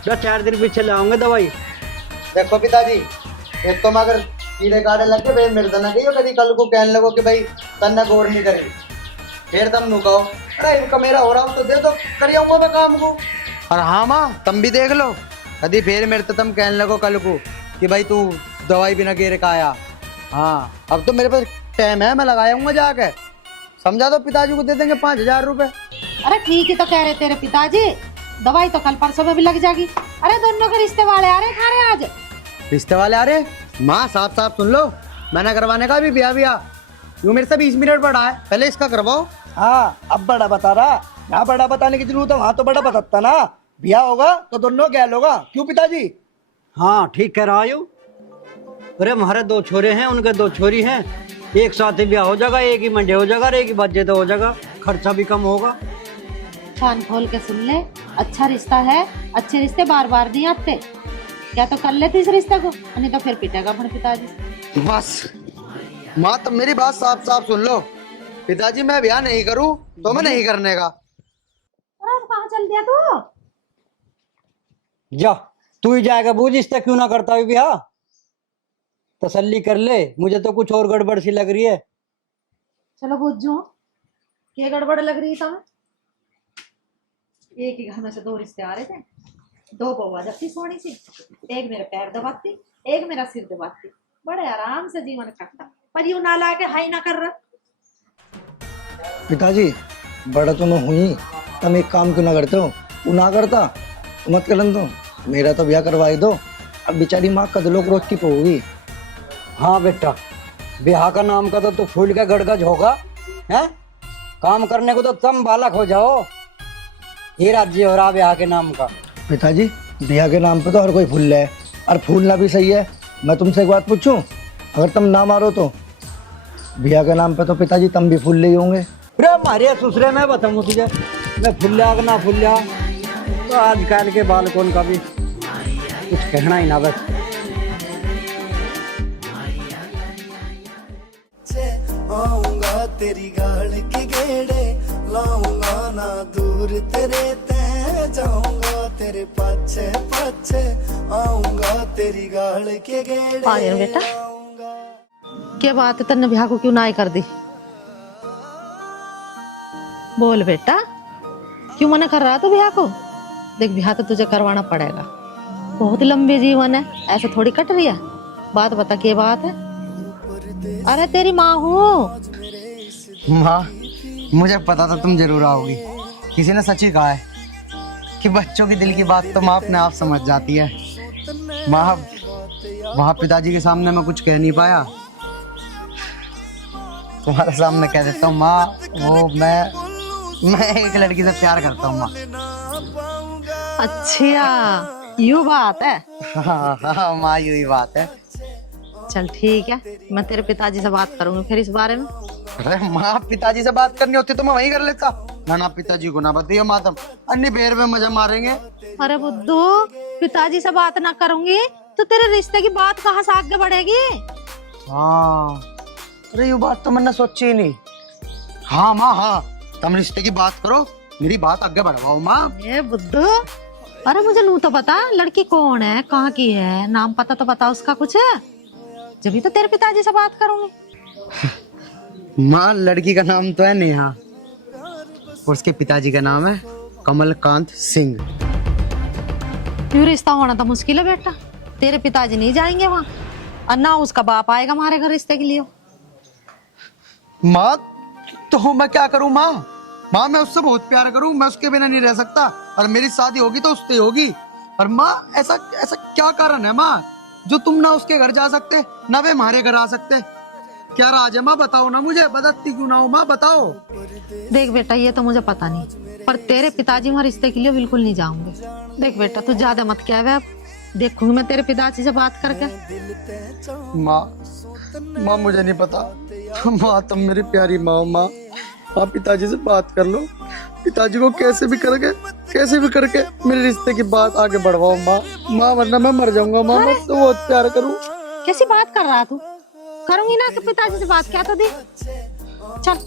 4 दिन पीछे ले आऊंगे दवाई। देखो पिताजी, खेतों में अगर कीड़े काड़े लग के भाई मेरे तना कहियो कभी कल को कहने लगो कि भाई तन्ना गौर नहीं करी, फिर तुम नु कहो अरे इनका मेरा हो रहा तो दे दो, कर आऊंगा मैं काम को। और हाँ माँ, तुम भी देख लो कभी फिर मेरे तो तुम कहने लगो कल को कि भाई तू दवाई बिना गेरे का आया। हाँ अब तो मेरे पास टाइम है, मैं लगाऊंगा जाके। समझा दो पिताजी को दे देंगे 5,000 रुपए। अरे ठीक ही तो कह रहे तेरे पिताजी, दवाई तो कल परसों में भी लग जाएगी। अरे दोनों के रिश्ते वाले आ रहे खारे आज। रिश्ते वाले आ रहे? माँ साफ साफ सुन लो, मैंने करवाने का भी ब्याह यूँ मेरे से 20 मिनट बड़ा है, पहले इसका करवाओ। हाँ अब बड़ा बता रहा, यहाँ बड़ा बताने की जरूरत है, वहाँ तो बड़ा बताता ना। ब्याह होगा तो दोनों गैल होगा, क्यों पिताजी? हाँ ठीक कह रहा हूँ। अरे हमारे 2 छोरे हैं, उनके 2 छोरी हैं, एक साथ ही ब्याह हो जाएगा, एक ही मंडे हो जाएगा, एक ही बजे तो हो जाएगा, खर्चा भी कम होगा। कान खोल के सुन ले, अच्छा रिश्ता है, अच्छे रिश्ते बार बार नहीं आते। क्या तो कर लेते इस रिश्ते को, नहीं तो फिर पिटेगा अपने पिताजी। बस माँ तुम मेरी बात साफ साफ सुन लो, पिताजी मैं ब्याह नहीं करूँ तो मैं नहीं करने का। अरे कहाँ चल दिया तू? जा तू ही जाएगा, बूझ इससे क्यों ना करता है ब्याह। तसल्ली कर ले, मुझे तो कुछ और गड़बड़ सी लग रही है। चलो बुझू, क्या गड़बड़ लग रही था? एक ही घर में से 2 रिश्ते आ रहे थे, 2 बउआ जबकि सोनी सी, एक मेरे पैर दबाती, एक मेरा सिर दबाती, बड़े आराम से जीवन कटता। पर यूं ना ला के हाई ना कर रहा। पिताजी बड़ा तो मैं हुई, तुम एक काम क्यों ना करते हो? वो ना करता तो मत करन दो, मेरा तो ब्याह करवाई दो। अब बेचारी माँ कदलों रोज की पोगी। हाँ बेटा, ब्याह का नाम का तो फूल का गड़गज होगा है, काम करने को तो तुम बालक हो जाओ। ये राज्य हो रहा ब्याह के नाम का। पिताजी ब्याह के नाम पे तो हर कोई फूल है, और फूलना भी सही है। मैं तुमसे एक बात पूछूं, अगर तुम ना मारो तो ब्याह के नाम पे तो पिताजी तुम भी फूल ले होंगे। अरे हमारे ससुरे में बताऊँ तुझे, मैं फुल्ला ना फुल्ला, तो आजकल के बालकों का भी कुछ कहना ही ना बस। आऊंगा तेरी गाल के गेड़े लाऊंगा ना दूर तेरे ते जाऊंगा तेरे पाछे पाछे आऊंगा तेरी गाल के गेड़े। आए बेटा, क्या बात है, तन्ने ब्याह को क्यों ना कर दी? बोल बेटा, क्यों मना कर रहा तू ब्याह को? देख ब्याह तो तुझे करवाना पड़ेगा, बहुत लंबी जीवन है, ऐसे थोड़ी कट रही है। बात बता क्या बात है? अरे तेरी माँ हूँ। माँ मुझे पता था तुम जरूर आओगी, किसी ने सच ही कहा है कि बच्चों की दिल की बात तो माँ अपने आप समझ जाती है। माँ वहाँ पिताजी के सामने मैं कुछ कह नहीं पाया, तुम्हारे सामने कह देता हूँ माँ, वो मैं एक लड़की से प्यार करता हूँ माँ। अच्छा यूँ बात है? हाँ माँ यूँ ही बात है। चल ठीक है, मैं तेरे पिताजी से बात करूंगी फिर इस बारे में। अरे माँ पिताजी से बात करनी होती तो मैं वहीं कर लेता ना। ना पिताजी को ना बताइए माँ, तुम अन्य बेर में मजा मारेंगे। अरे बुद्धू, पिताजी से बात ना करूंगी तो तेरे रिश्ते की बात कहाँ से आगे बढ़ेगी? हाँ अरे ये बात तो मैंने सोची ही नहीं। हाँ माँ हाँ, तुम रिश्ते की बात करो, मेरी बात आगे बढ़वाओ माँ। ये बुद्धू, अरे मुझे नू तो बता, लड़की कौन है, कहाँ की है, नाम पता तो बता उसका कुछ है, जब तो तेरे पिताजी से बात करूंगी। माँ लड़की का नाम तो है नेहा, और उसके पिताजी का नाम है कमलकांत सिंह। क्यों रिश्ता होना तो मुश्किल है बेटा, तेरे पिताजी नहीं जाएंगे वहाँ, और ना उसका बाप आएगा हमारे घर रिश्ते के लिए। माँ तो मैं क्या करूँ माँ? माँ मैं उससे बहुत प्यार करूँ, मैं उसके बिना नहीं रह सकता, और मेरी शादी होगी तो उससे होगी। और माँ ऐसा ऐसा क्या कारण है माँ जो तुम ना उसके घर जा सकते ना वे हमारे घर आ सकते? क्या राज है माँ, बताओ ना मुझे, बदतती क्यों ना हो माँ, बताओ। देख बेटा, ये तो मुझे पता नहीं, पर तेरे पिताजी वहाँ रिश्ते के लिए बिल्कुल नहीं जाऊंगे। देख बेटा, तू ज्यादा मत क्या है, अब देखूंगी मैं तेरे पिताजी से बात करके। माँ मुझे नहीं पता माँ, तुम मेरी प्यारी माँ हो माँ। आप पिताजी से बात कर लो, पिताजी को कैसे भी करके मेरे रिश्ते की बात आगे बढ़वाओ माँ, वरना मैं मर जाऊंगा माँ। मैं तो बहुत प्यार करूँ। कैसी बात कर रहा तू? करूंगी ना कि पिताजी से बात, क्या तो दे। चल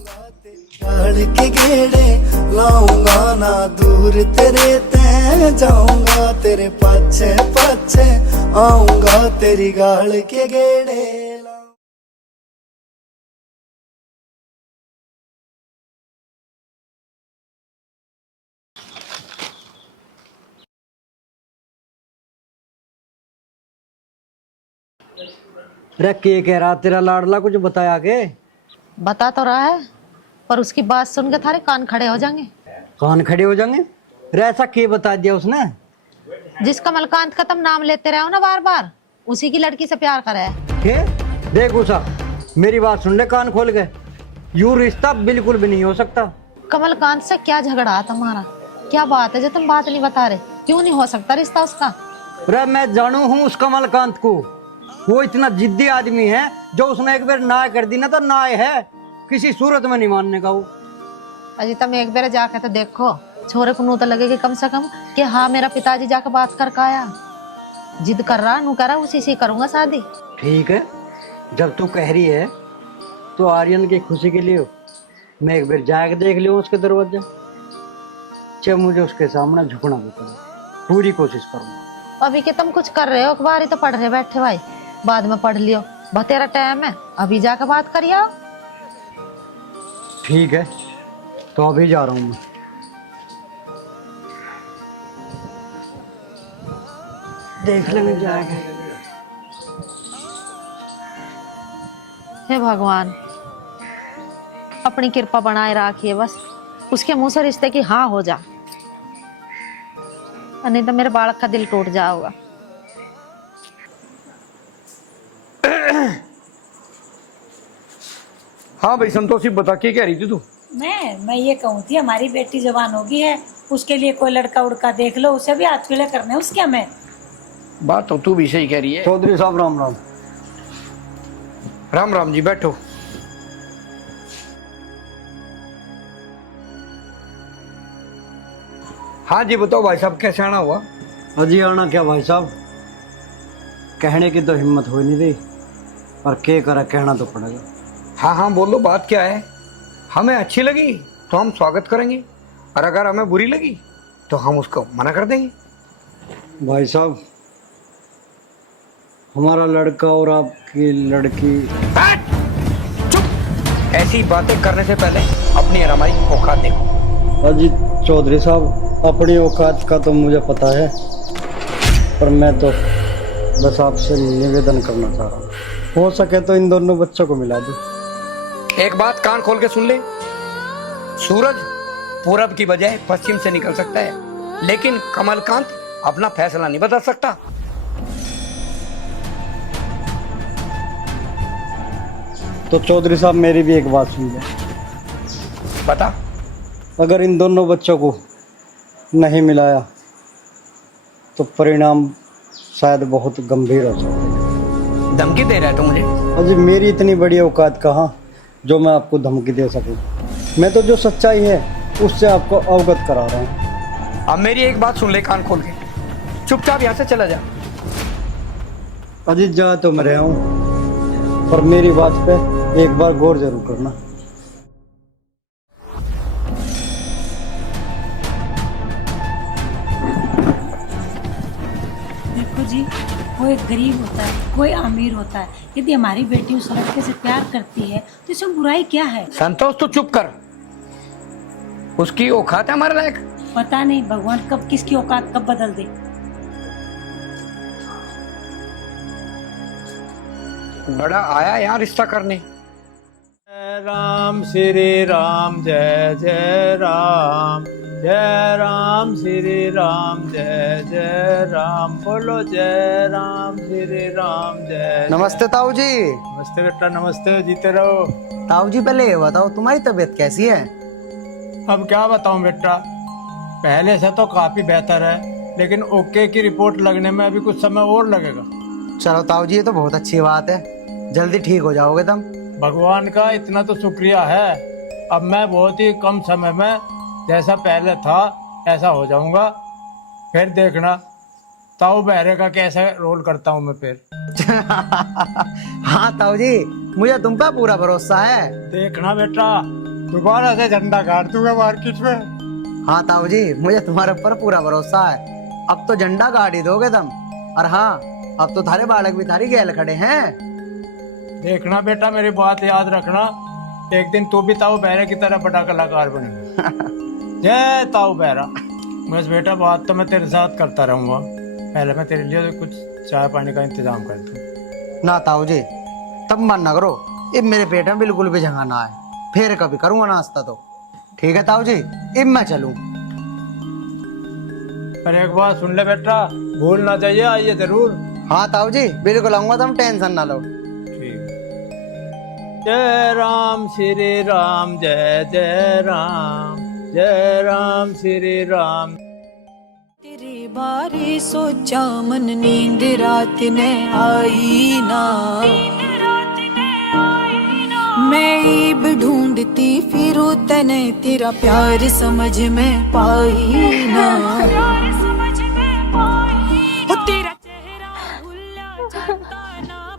गाल के गेड़े लाऊंगा ना दूर तेरे ते जाऊंगा, तेरे पाछे पाछे आऊंगा, तेरी गाल के गेड़े। अरे के कह रहा तेरा लाडला, कुछ बताया के? बता तो रहा है, पर उसकी बात सुन के थारे कान खड़े हो जाएंगे। कान खड़े हो जाएंगे? अरे ऐसा के बता दिया उसने? जिस कमलकांत का तुम नाम लेते रहे हो ना बार बार, उसी की लड़की से प्यार करे है। के? देख उषा, मेरी बात सुन ले कान खोल के, यूं रिश्ता बिल्कुल भी नहीं हो सकता। कमलकांत से क्या झगड़ा तुम्हारा? क्या बात है जो तुम बात नहीं बता रहे? क्यों नहीं हो सकता रिश्ता उसका? अरे मैं जानू हूँ उस कमलकांत को, वो इतना जिद्दी आदमी है, जो उसने एक बार ना कर दी ना तो ना है, किसी सूरत में नहीं मानने का वो। अजी तुम एक बार जाके तो देखो, छोरे को नू तो लगेगी कम से कम कि हाँ मेरा पिताजी जाके बात करके आया। जिद कर रहा, नू कह रहा उसी से करूंगा शादी। ठीक है, जब तू कह रही है तो आर्यन की खुशी के लिए मैं एक बार जाके देख लियो उसके दरवाजे। चाहे मुझे उसके सामने झुकना भी पड़े, पूरी कोशिश करूंगा। अभी के तुम कुछ कर रहे हो, अखबार ही तो पढ़ रहे बैठे भाई, बाद में पढ़ लियो, बतेरा टाइम है, अभी जाके बात करिए। ठीक है, तो अभी जा रहा हूँ मैं। देख लेंगे जाएगा। हे भगवान, अपनी कृपा बनाए रखिए बस, उसके मुंह से रिश्ते की हाँ हो जा, नहीं तो मेरे बालक का दिल टूट जाएगा। हाँ भाई संतोषी, बता के कह रही थी तू? मैं ये कहूँ थी, हमारी बेटी जवान होगी है, उसके लिए कोई लड़का उड़का देख लो, उसे भी हाथ पीले करने उसके। हमें बात तो तू भी सही कह रही है। चौधरी साहब राम राम। राम राम जी, बैठो। हाँ जी बताओ भाई साहब, कैसे आना हुआ? अजी आना क्या भाई साहब, कहने की तो हिम्मत हो नहीं रही, पर क्या करा, कहना तो पड़ेगा। हाँ हाँ बोलो, बात क्या है? हमें अच्छी लगी तो हम स्वागत करेंगे, और अगर हमें बुरी लगी तो हम उसको मना कर देंगे। भाई साहब, हमारा लड़का और आपकी लड़की। चुप! ऐसी बातें करने से पहले अपनी और हमारी औकात देखो। अजी चौधरी साहब, अपनी औकात का तो मुझे पता है, पर मैं तो बस आपसे निवेदन करना चाह रहा हूँ, हो सके तो इन दोनों बच्चों को मिला दो। एक बात कान खोल के सुन ले, सूरज पूरब की बजाय पश्चिम से निकल सकता है, लेकिन कमलकांत अपना फैसला नहीं बदल सकता। तो चौधरी साहब मेरी भी एक बात सुन लो। बता। अगर इन दोनों बच्चों को नहीं मिलाया तो परिणाम शायद बहुत गंभीर हो सकता है। धमकी दे रहा है तो मुझे? अजी मेरी इतनी बड़ी औकात कहाँ जो मैं आपको धमकी दे सकूं। मैं तो जो सच्चाई है उससे आपको अवगत करा रहा हूँ। अब मेरी एक बात सुन ले कान खोल के, चुपचाप यहाँ से चला जा। अजी जा तो मैं रहा हूँ, पर मेरी बात पे एक बार गौर जरूर करना। देखो जी, कोई गरीब होता है, कोई अमीर होता है, यदि हमारी बेटी उस लड़के से प्यार करती है तो इसमें बुराई क्या है? संतोष तू चुप कर, उसकी औकात है हमारे लायक? पता नहीं भगवान कब किसकी औकात कब बदल दे। बड़ा आया यहाँ रिश्ता करने। राम श्री राम, जय जय राम, जय राम श्री राम, जय जय राम, बोलो जय राम श्री राम, जय। नमस्ते ताऊ जी। नमस्ते बेटा, नमस्ते, जीते रहो। ताऊ जी पहले ये बताओ तुम्हारी तबीयत कैसी है? अब क्या बताऊं बेटा, पहले से तो काफी बेहतर है, लेकिन ओके की रिपोर्ट लगने में अभी कुछ समय और लगेगा। चलो ताऊ जी ये तो बहुत अच्छी बात है, जल्दी ठीक हो जाओगे तुम। भगवान का इतना तो शुक्रिया है, अब मैं बहुत ही कम समय में जैसा पहले था ऐसा हो जाऊंगा। फिर देखना ताऊ बहरे का कैसा रोल करता हूँ मैं फिर। हाँ ताऊ जी मुझे तुम पे पूरा भरोसा है। देखना बेटा, दोबारा से झंडा गाड़ दूंगा मार्केट में। हाँ ताऊ जी मुझे तुम्हारे ऊपर पूरा भरोसा है, अब तो झंडा गाड़ ही दोगे तुम। और हाँ अब तो थारे बालक भी थारी गैल खड़े हैं। देखना बेटा, मेरी बात याद रखना, एक दिन तू भी ताऊ बहरे की तरह बड़ा कलाकार बनेगा। जय ताऊ बहरा। बस बेटा बात तो मैं तेरे साथ करता रहूंगा, पहले मैं तेरे लिए कुछ चाय पानी का इंतजाम कर दूं। ना ताऊ जी तब मन ना करो, अब मेरे पेट में बिल्कुल भी जगह ना है, फिर कभी करूंगा नाश्ता तो। ठीक है ताऊ जी अब मैं चलूं। पर एक बात सुन ले बेटा, भूलना चाहिए, आइए जरूर। हाँ ताऊ जी बिल्कुल आऊंगा, तुम टेंशन ना लो। जय राम श्री राम, जय जय राम, जय राम श्री राम। तेरे बारे सोचा मन नींद रात ने आई ना, मैं ईब ढूंढती फिरूं तने तेरा प्यार समझ में पाई ना।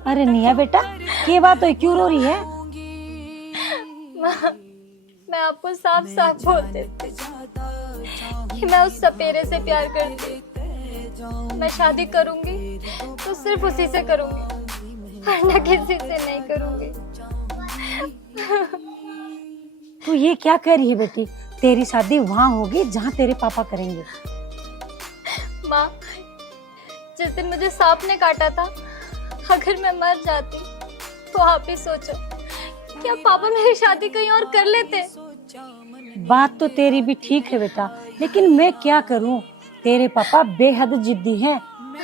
अरे निया बेटा, क्या बात है, क्यों रो रही है? मैं आपको साफ साफ बोल देती कि मैं उस सपेरे से प्यार करती। मैं शादी करूंगी तो सिर्फ उसी से करूंगी, वरना किसी से नहीं करूंगी। तू ये क्या कह रही है बेटी? तेरी शादी वहाँ होगी जहाँ तेरे पापा करेंगे। माँ, जिस दिन मुझे सांप ने काटा था, अगर मैं मर जाती तो आप ही सोचो, क्या पापा मेरी शादी कहीं और कर लेते? बात तो तेरी भी ठीक है बेटा, लेकिन मैं क्या करूं? तेरे पापा बेहद जिद्दी हैं,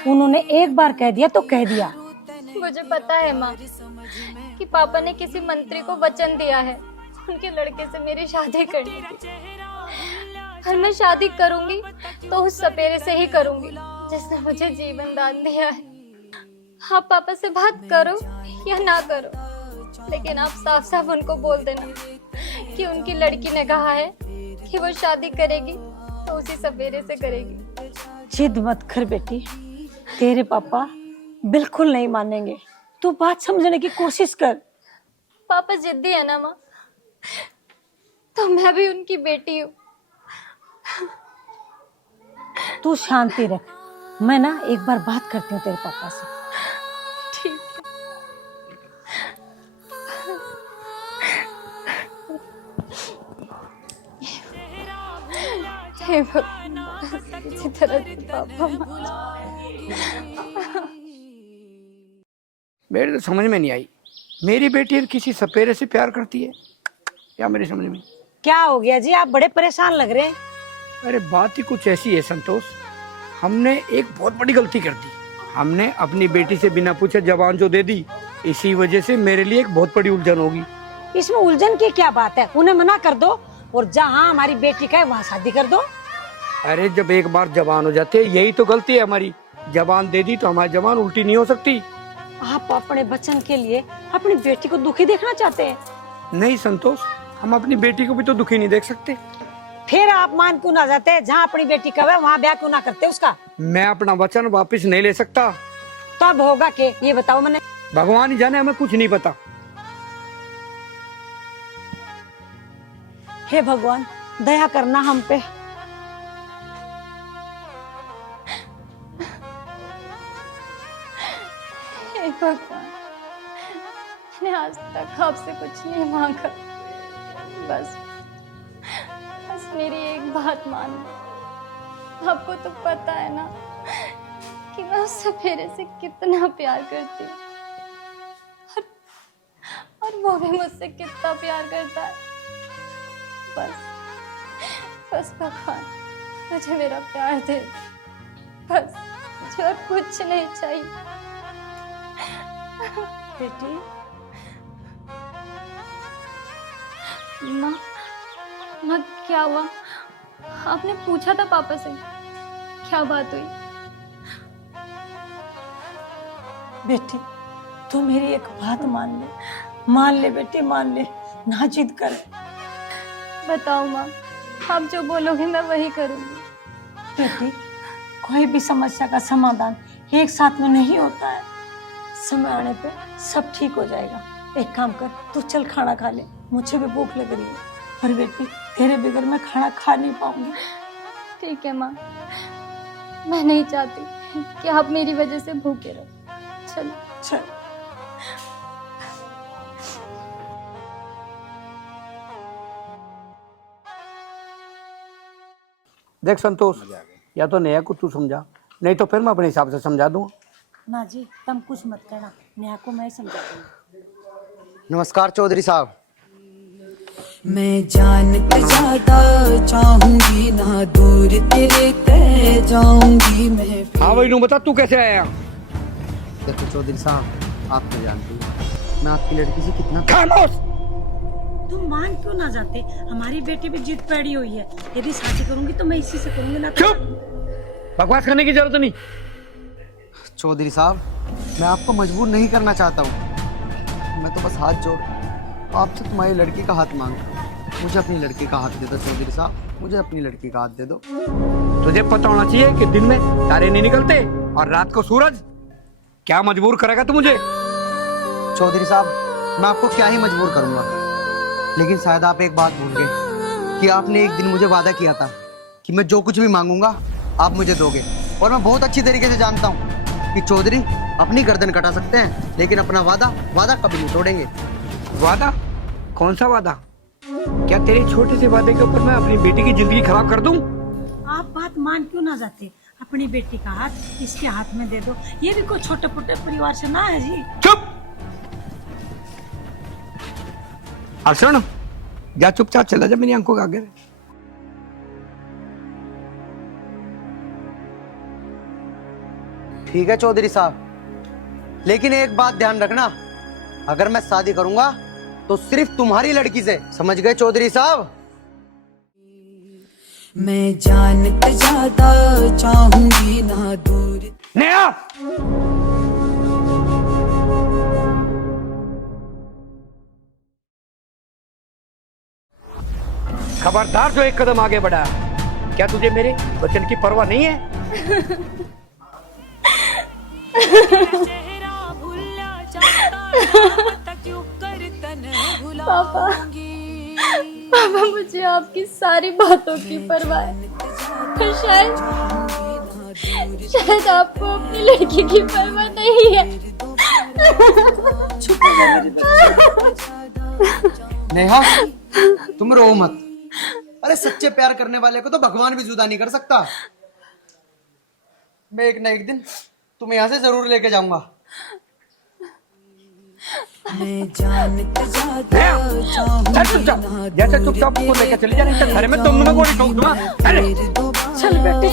उन्होंने एक बार कह दिया तो कह दिया। मुझे पता है माँ कि पापा ने किसी मंत्री को वचन दिया है उनके लड़के से मेरी शादी करने की। और मैं शादी करूंगी तो उस सपेरे से ही करूंगी जिसने मुझे जीवन दान दिया है। आप पापा से बात करो या ना करो, लेकिन आप साफ साफ उनको बोल देना कि उनकी लड़की ने कहा है कि वो शादी करेगी तो उसी सपेरे से करेगी। जिद मत कर बेटी, तेरे पापा बिल्कुल नहीं मानेंगे, तू बात समझने की कोशिश कर। पापा जिद्दी है ना माँ, तो मैं भी उनकी बेटी हूँ। तू शांति रख, मैं ना एक बार बात करती हूँ तेरे पापा से। ठीक है। हे भगवान, इसी तरह से पापा मेरे तो समझ में नहीं आई, मेरी बेटी किसी सपेरे से प्यार करती है या मेरी समझ में। क्या हो गया जी, आप बड़े परेशान लग रहे हैं। अरे बात ही कुछ ऐसी है संतोष, हमने एक बहुत बड़ी गलती कर दी। हमने अपनी बेटी से बिना पूछे जबान जो दे दी, इसी वजह से मेरे लिए एक बहुत बड़ी उलझन होगी। इसमें उलझन की क्या बात है? उन्हें मना कर दो और जहाँ हमारी बेटी का है वहाँ शादी कर दो। अरे जब एक बार जबान हो जाते, यही तो गलती है हमारी। जबान दे दी तो हमारी जबान उल्टी नहीं हो सकती। आप अपने बच्चन के लिए अपनी बेटी को दुखी देखना चाहते हैं? नहीं संतोष, हम अपनी बेटी को भी तो दुखी नहीं देख सकते। फिर आप मान क्यों ना जाते? जहाँ अपनी बेटी का है वहाँ ब्याह क्यों ना करते उसका? मैं अपना वचन वापस नहीं ले सकता। तब होगा के ये बताओ मैंने। भगवान ही जाने, हमें कुछ नहीं पता। हे भगवान दया करना हम पे। हे भगवान, मैंने आज तक आपसे कुछ नहीं मांगा, बस मेरी एक बात मान लो। आपको तो पता है ना कि मैं उस सपेरे से कितना प्यार करती हूँ, और वो भी मुझसे कितना प्यार करता है। बस बस भगवान मुझे मेरा प्यार दे, बस मुझे और कुछ नहीं चाहिए। बेटी माँ, माँ क्या हुआ? आपने पूछा था पापा से, क्या बात हुई? बेटी तू मेरी एक बात मान ले बेटी, मान ले, ना जिद कर। बताओ माँ, आप जो बोलोगे मैं वही करूँगी। बेटी कोई भी समस्या का समाधान एक साथ में नहीं होता है, समय आने पे सब ठीक हो जाएगा। एक काम कर, तू चल खाना खा ले, मुझे भी भूख लग रही है। पर बेटी तेरे बगैर मैं खाना खा नहीं पाऊंगी। ठीक है माँ, मैं नहीं चाहती कि आप मेरी वजह से भूखे रहो। चलो चल। देख संतोष, या तो नेहा को तू समझा, नहीं तो फिर मैं अपने हिसाब से समझा दूँ। ना जी तुम कुछ मत कहना, नेहा को मैं समझा दूंगी। नमस्कार चौधरी साहब। मैं जानते ज्यादा चाहूंगी ना दूर तेरे तय जाऊंगी मैं। हाँ भाई, नू बता तू कैसे आया? देखो चौधरी साहब, आप तो जानते हैं मैं आपकी लड़की से कितना। खामोश! तुम मान क्यों ना जाते? हमारी बेटी भी जिद पड़ी हुई है, यदि शादी करूंगी तो मैं इसी से करूंगी, ना तो। चुप! बकवास करने की जरूरत नहीं। चौधरी साहब, मैं आपको मजबूर नहीं करना चाहता हूँ, मैं तो बस हाथ जोड़ आपसे तुम्हारी लड़की का हाथ मांगता हूँ। मुझे अपनी लड़की का हाथ दे दो चौधरी साहब, मुझे अपनी लड़की का हाथ दे दो। तुझे पता होना चाहिए कि दिन में तारे नहीं निकलते और रात को सूरज। क्या मजबूर करेगा तू मुझे? चौधरी साहब, मैं आपको क्या ही मजबूर करूंगा, लेकिन शायद आप एक बात भूल गए कि आपने एक दिन मुझे वादा किया था कि मैं जो कुछ भी मांगूंगा आप मुझे दोगे। और मैं बहुत अच्छी तरीके से जानता हूँ कि चौधरी अपनी गर्दन कटा सकते हैं, लेकिन अपना वादा कभी नहीं तोड़ेंगे। वादा? कौन सा वादा? क्या तेरे छोटे से वादे के ऊपर मैं अपनी बेटी की जिंदगी खराब कर दूं? आप बात मान क्यों ना जाते? अपनी बेटी का हाथ इसके हाथ में दे दो, ये भी कोई छोटे पुटे परिवार से ना है जी। चुप! अब सुन, जा चुपचाप चला जा मेरी आंखों के आगे। ठीक है चौधरी साहब, लेकिन एक बात ध्यान रखना, अगर मैं शादी करूंगा तो सिर्फ तुम्हारी लड़की से, समझ गए चौधरी साहब? मैं जानते ज्यादा चाहूंगी ना दूर। नेहा! खबरदार जो एक कदम आगे बढ़ा, क्या तुझे मेरे वचन की परवाह नहीं है? पापा, पापा मुझे आपकी सारी बातों की परवाह है, पर शायद आपको अपनी लड़की की परवाह नहीं है। नेहा, तुम रो मत। अरे सच्चे प्यार करने वाले को तो भगवान भी जुदा नहीं कर सकता। मैं एक ना एक दिन तुम्हें यहाँ से जरूर लेके जाऊंगा। मैं जानते ज्यादा चाहूंगी। जैसे चुपचाप को लेकर चली जा, नहीं तो घर में तुम गोली ठोक दूंगा। अरे चल बेटी,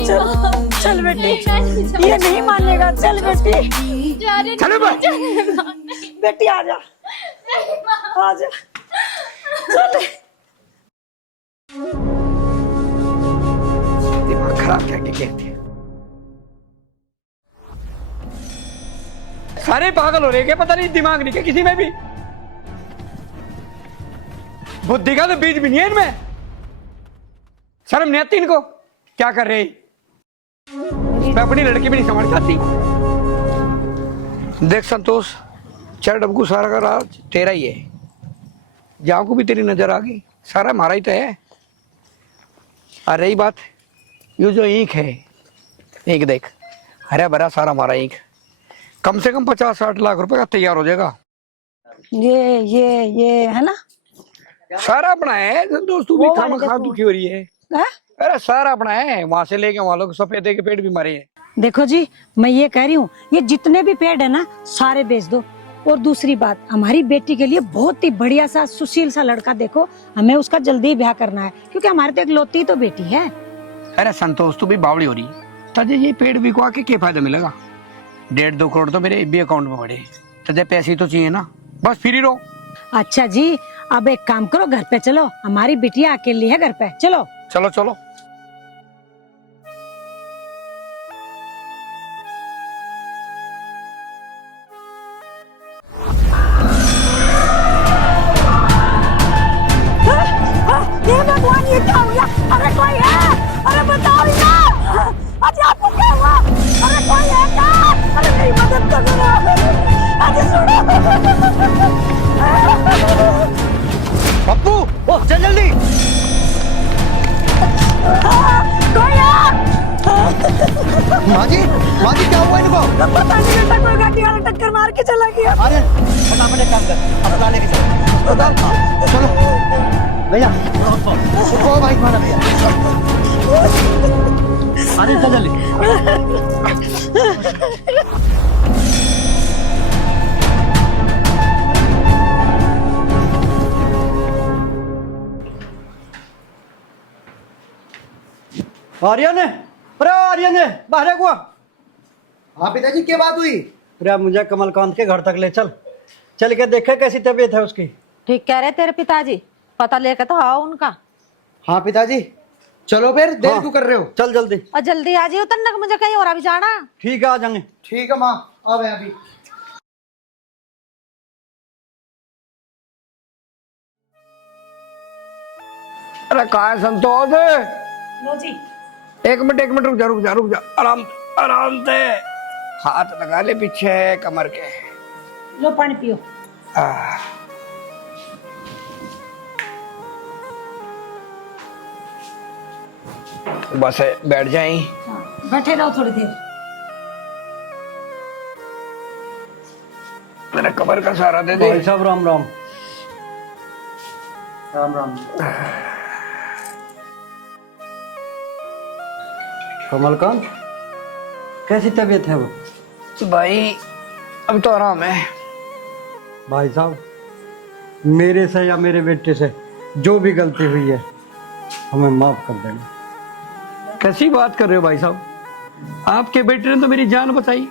चल बेटी, ये नहीं मानेगा। चल बेटी, चलो बेटी आ जा, आ जा, चल। दिमाग खराब करके कहती है। सारे पागल हो रहे हैं, पता नहीं दिमाग नहीं क्या किसी में भी। बुद्धि का तो बीज भी नहीं है इनमें। शर्म नहीं आती इनको? क्या कर रहे? मैं अपनी लड़की भी नहीं समझ पाती। देख संतोष, चल डबकू सारा का राज तेरा ही है। जहां को भी तेरी नजर आ गई, सारा हमारा ही तो है। और रही बात ये जो ईंख है, ईंख देख, हरा भरा सारा हमारा ईंख, कम से कम 50-60 लाख रुपए का तैयार हो जाएगा। ये है ना, सारा अपना है संतोष। तू भी खामखा दुखी हो रही है। अरे सारा अपना है, वहां से लेके वहां लोग सफेदे के पेड़ भी मरे हैं। देखो जी, मैं ये कह रही हूँ, ये जितने भी पेड़ है ना सारे बेच दो, और दूसरी बात, हमारी बेटी के लिए बहुत ही बढ़िया सा सुशील सा लड़का देखो, हमें उसका जल्दी ब्याह करना है, क्योंकि हमारे तो एक लौती तो बेटी है। अरे संतोष तू भी बावड़ी हो रही है। तुझे ये पेड़ बिकवा के क्या फायदा मिलेगा? 1.5-2 करोड़ तो मेरे भी अकाउंट में पड़े। तुझे पैसे तो चाहिए ना, बस फ्री रहो। अच्छा जी, अब एक काम करो, घर पे चलो, हमारी बिटिया अकेली है घर पे, चलो। चलो चलो। ये भगवान, ये क्या हो गया? अरे कोई है? अरे बताओ यार, अरे आपको क्या हुआ? अरे कोई है क्या? अरे मेरी मदद तो करो, अरे सुनो। पप्पू, ओ चल जल्दी। कोई है? माँ जी क्या हुआ इनको? पता नहीं बेटा, कोई गाड़ी वाला टक्कर मार के चला गया। अरे फटाफट एक काम कर, अस्पताल लेके चलो। चलो भैया, ओ भाई मारा भैया। अरे चल जल्दी। आर्यन, अरे आर्यन बाहर हुआ। हाँ पिताजी, क्या बात हुई? अरे आप मुझे कमलकांत के घर तक ले चल, चल के देखे कैसी तबीयत है उसकी। ठीक कह रहे तेरे पिताजी, पता लेकर तो आओ उनका। हाँ पिताजी, चलो फिर, देर क्यों कर रहे हो? चल जल्दी। और जल्दी आ जाइए, तन्नक मुझे कहीं और अभी जाना। ठीक है, आ जाएंगे। ठीक है माँ, आ गए अभी। अरे कहा है संतोष? लो जी। एक मिनट रुक जा। आराम से हाथ लगा ले पीछे कमर के। लो पानी पियो। बस बैठ जाए। बैठे रहो थोड़ी देर। मेरा कमर का सहारा दे दे। भाई साहब राम राम। राम राम। कमलकांत, कैसी तबीयत है वो? भाई अब तो आराम है। भाई साहब, मेरे से या मेरे बेटे से जो भी गलती हुई है हमें माफ कर देना। कैसी बात कर रहे हो भाई साहब? आपके बेटे ने तो मेरी जान बचाई,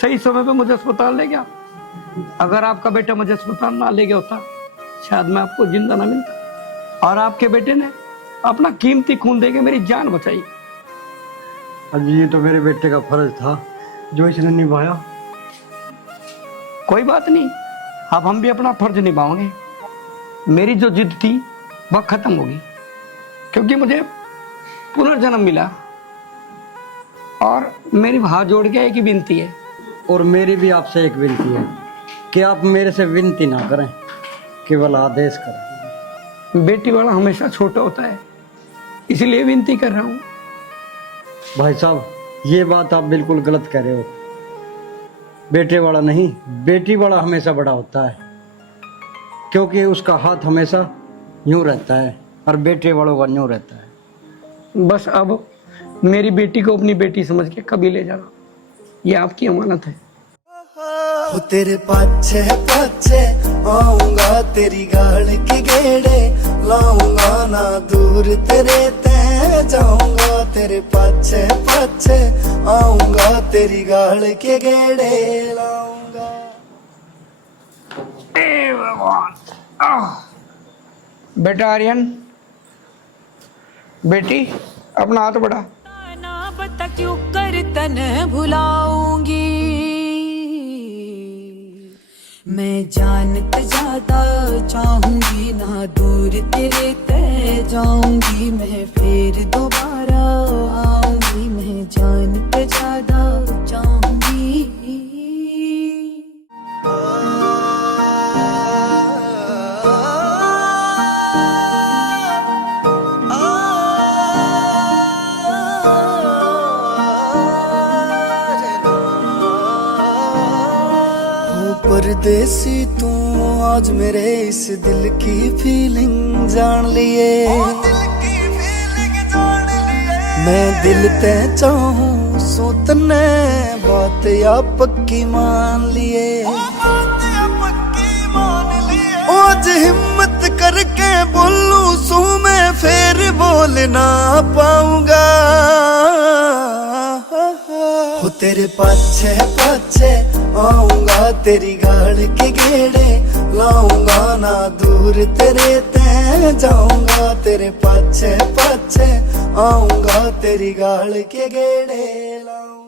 सही समय पे मुझे अस्पताल ले गया। अगर आपका बेटा मुझे अस्पताल ना ले गया होता, शायद मैं आपको जिंदा ना मिलता। और आपके बेटे ने अपना कीमती खून देके मेरी जान बचाई। अजी, ये तो मेरे बेटे का फर्ज था जो इसने निभाया। कोई बात नहीं, अब हम भी अपना फर्ज निभाएंगे। मेरी जो जिद थी वह खत्म होगी, क्योंकि मुझे पुनर्जन्म मिला। और मेरी हाथ जोड़ के एक ही विनती है। और मेरी भी आपसे एक विनती है कि आप मेरे से विनती ना करें, केवल आदेश करें। बेटी वाला हमेशा छोटा होता है, इसलिए विनती कर रहा हूँ। भाई साहब, ये बात आप बिल्कुल गलत कह रहे हो। बेटे वाला नहीं, बेटी वाला हमेशा बड़ा होता है, क्योंकि उसका हाथ हमेशा यूं रहता है और बेटे वालों का यूं रहता है। बस अब मेरी बेटी को अपनी बेटी समझ के कभी ले जाना, ये आपकी अमानत है। तेरे पाछे पाछे आऊंगा, तेरी गाल के गेड़े लाऊंगा ना, दूर तेरे ते जाऊंगा। तेरे पाछे पाछे आऊंगा, तेरी गाल के गेड़े लाऊंगा। ए भगवान। बेटा आर्यन, बेटी अपना हाथ बढ़ा। ना बता क्यों कर तन भुलाऊंगी, मैं जानते ज्यादा चाहूंगी ना, दूर तेरे ते जाऊंगी। मैं फिर दोबारा आऊंगी, मैं जानते ज्यादा चाहूंगी। परदेसी तू आज मेरे इस दिल की फीलिंग जान लिए। मैं दिल ते चाहूं सो तने बात या पक्की मान लिए। सू मैं फिर बोल ना पाऊंगा हो तेरे पाछे पाछे आऊंगा तेरी गाल के गेड़े लाऊंगा ना दूर तेरे ते जाऊंगा तेरे पाछे पाछे आऊंगा तेरी गाल के गेड़े लाऊंगा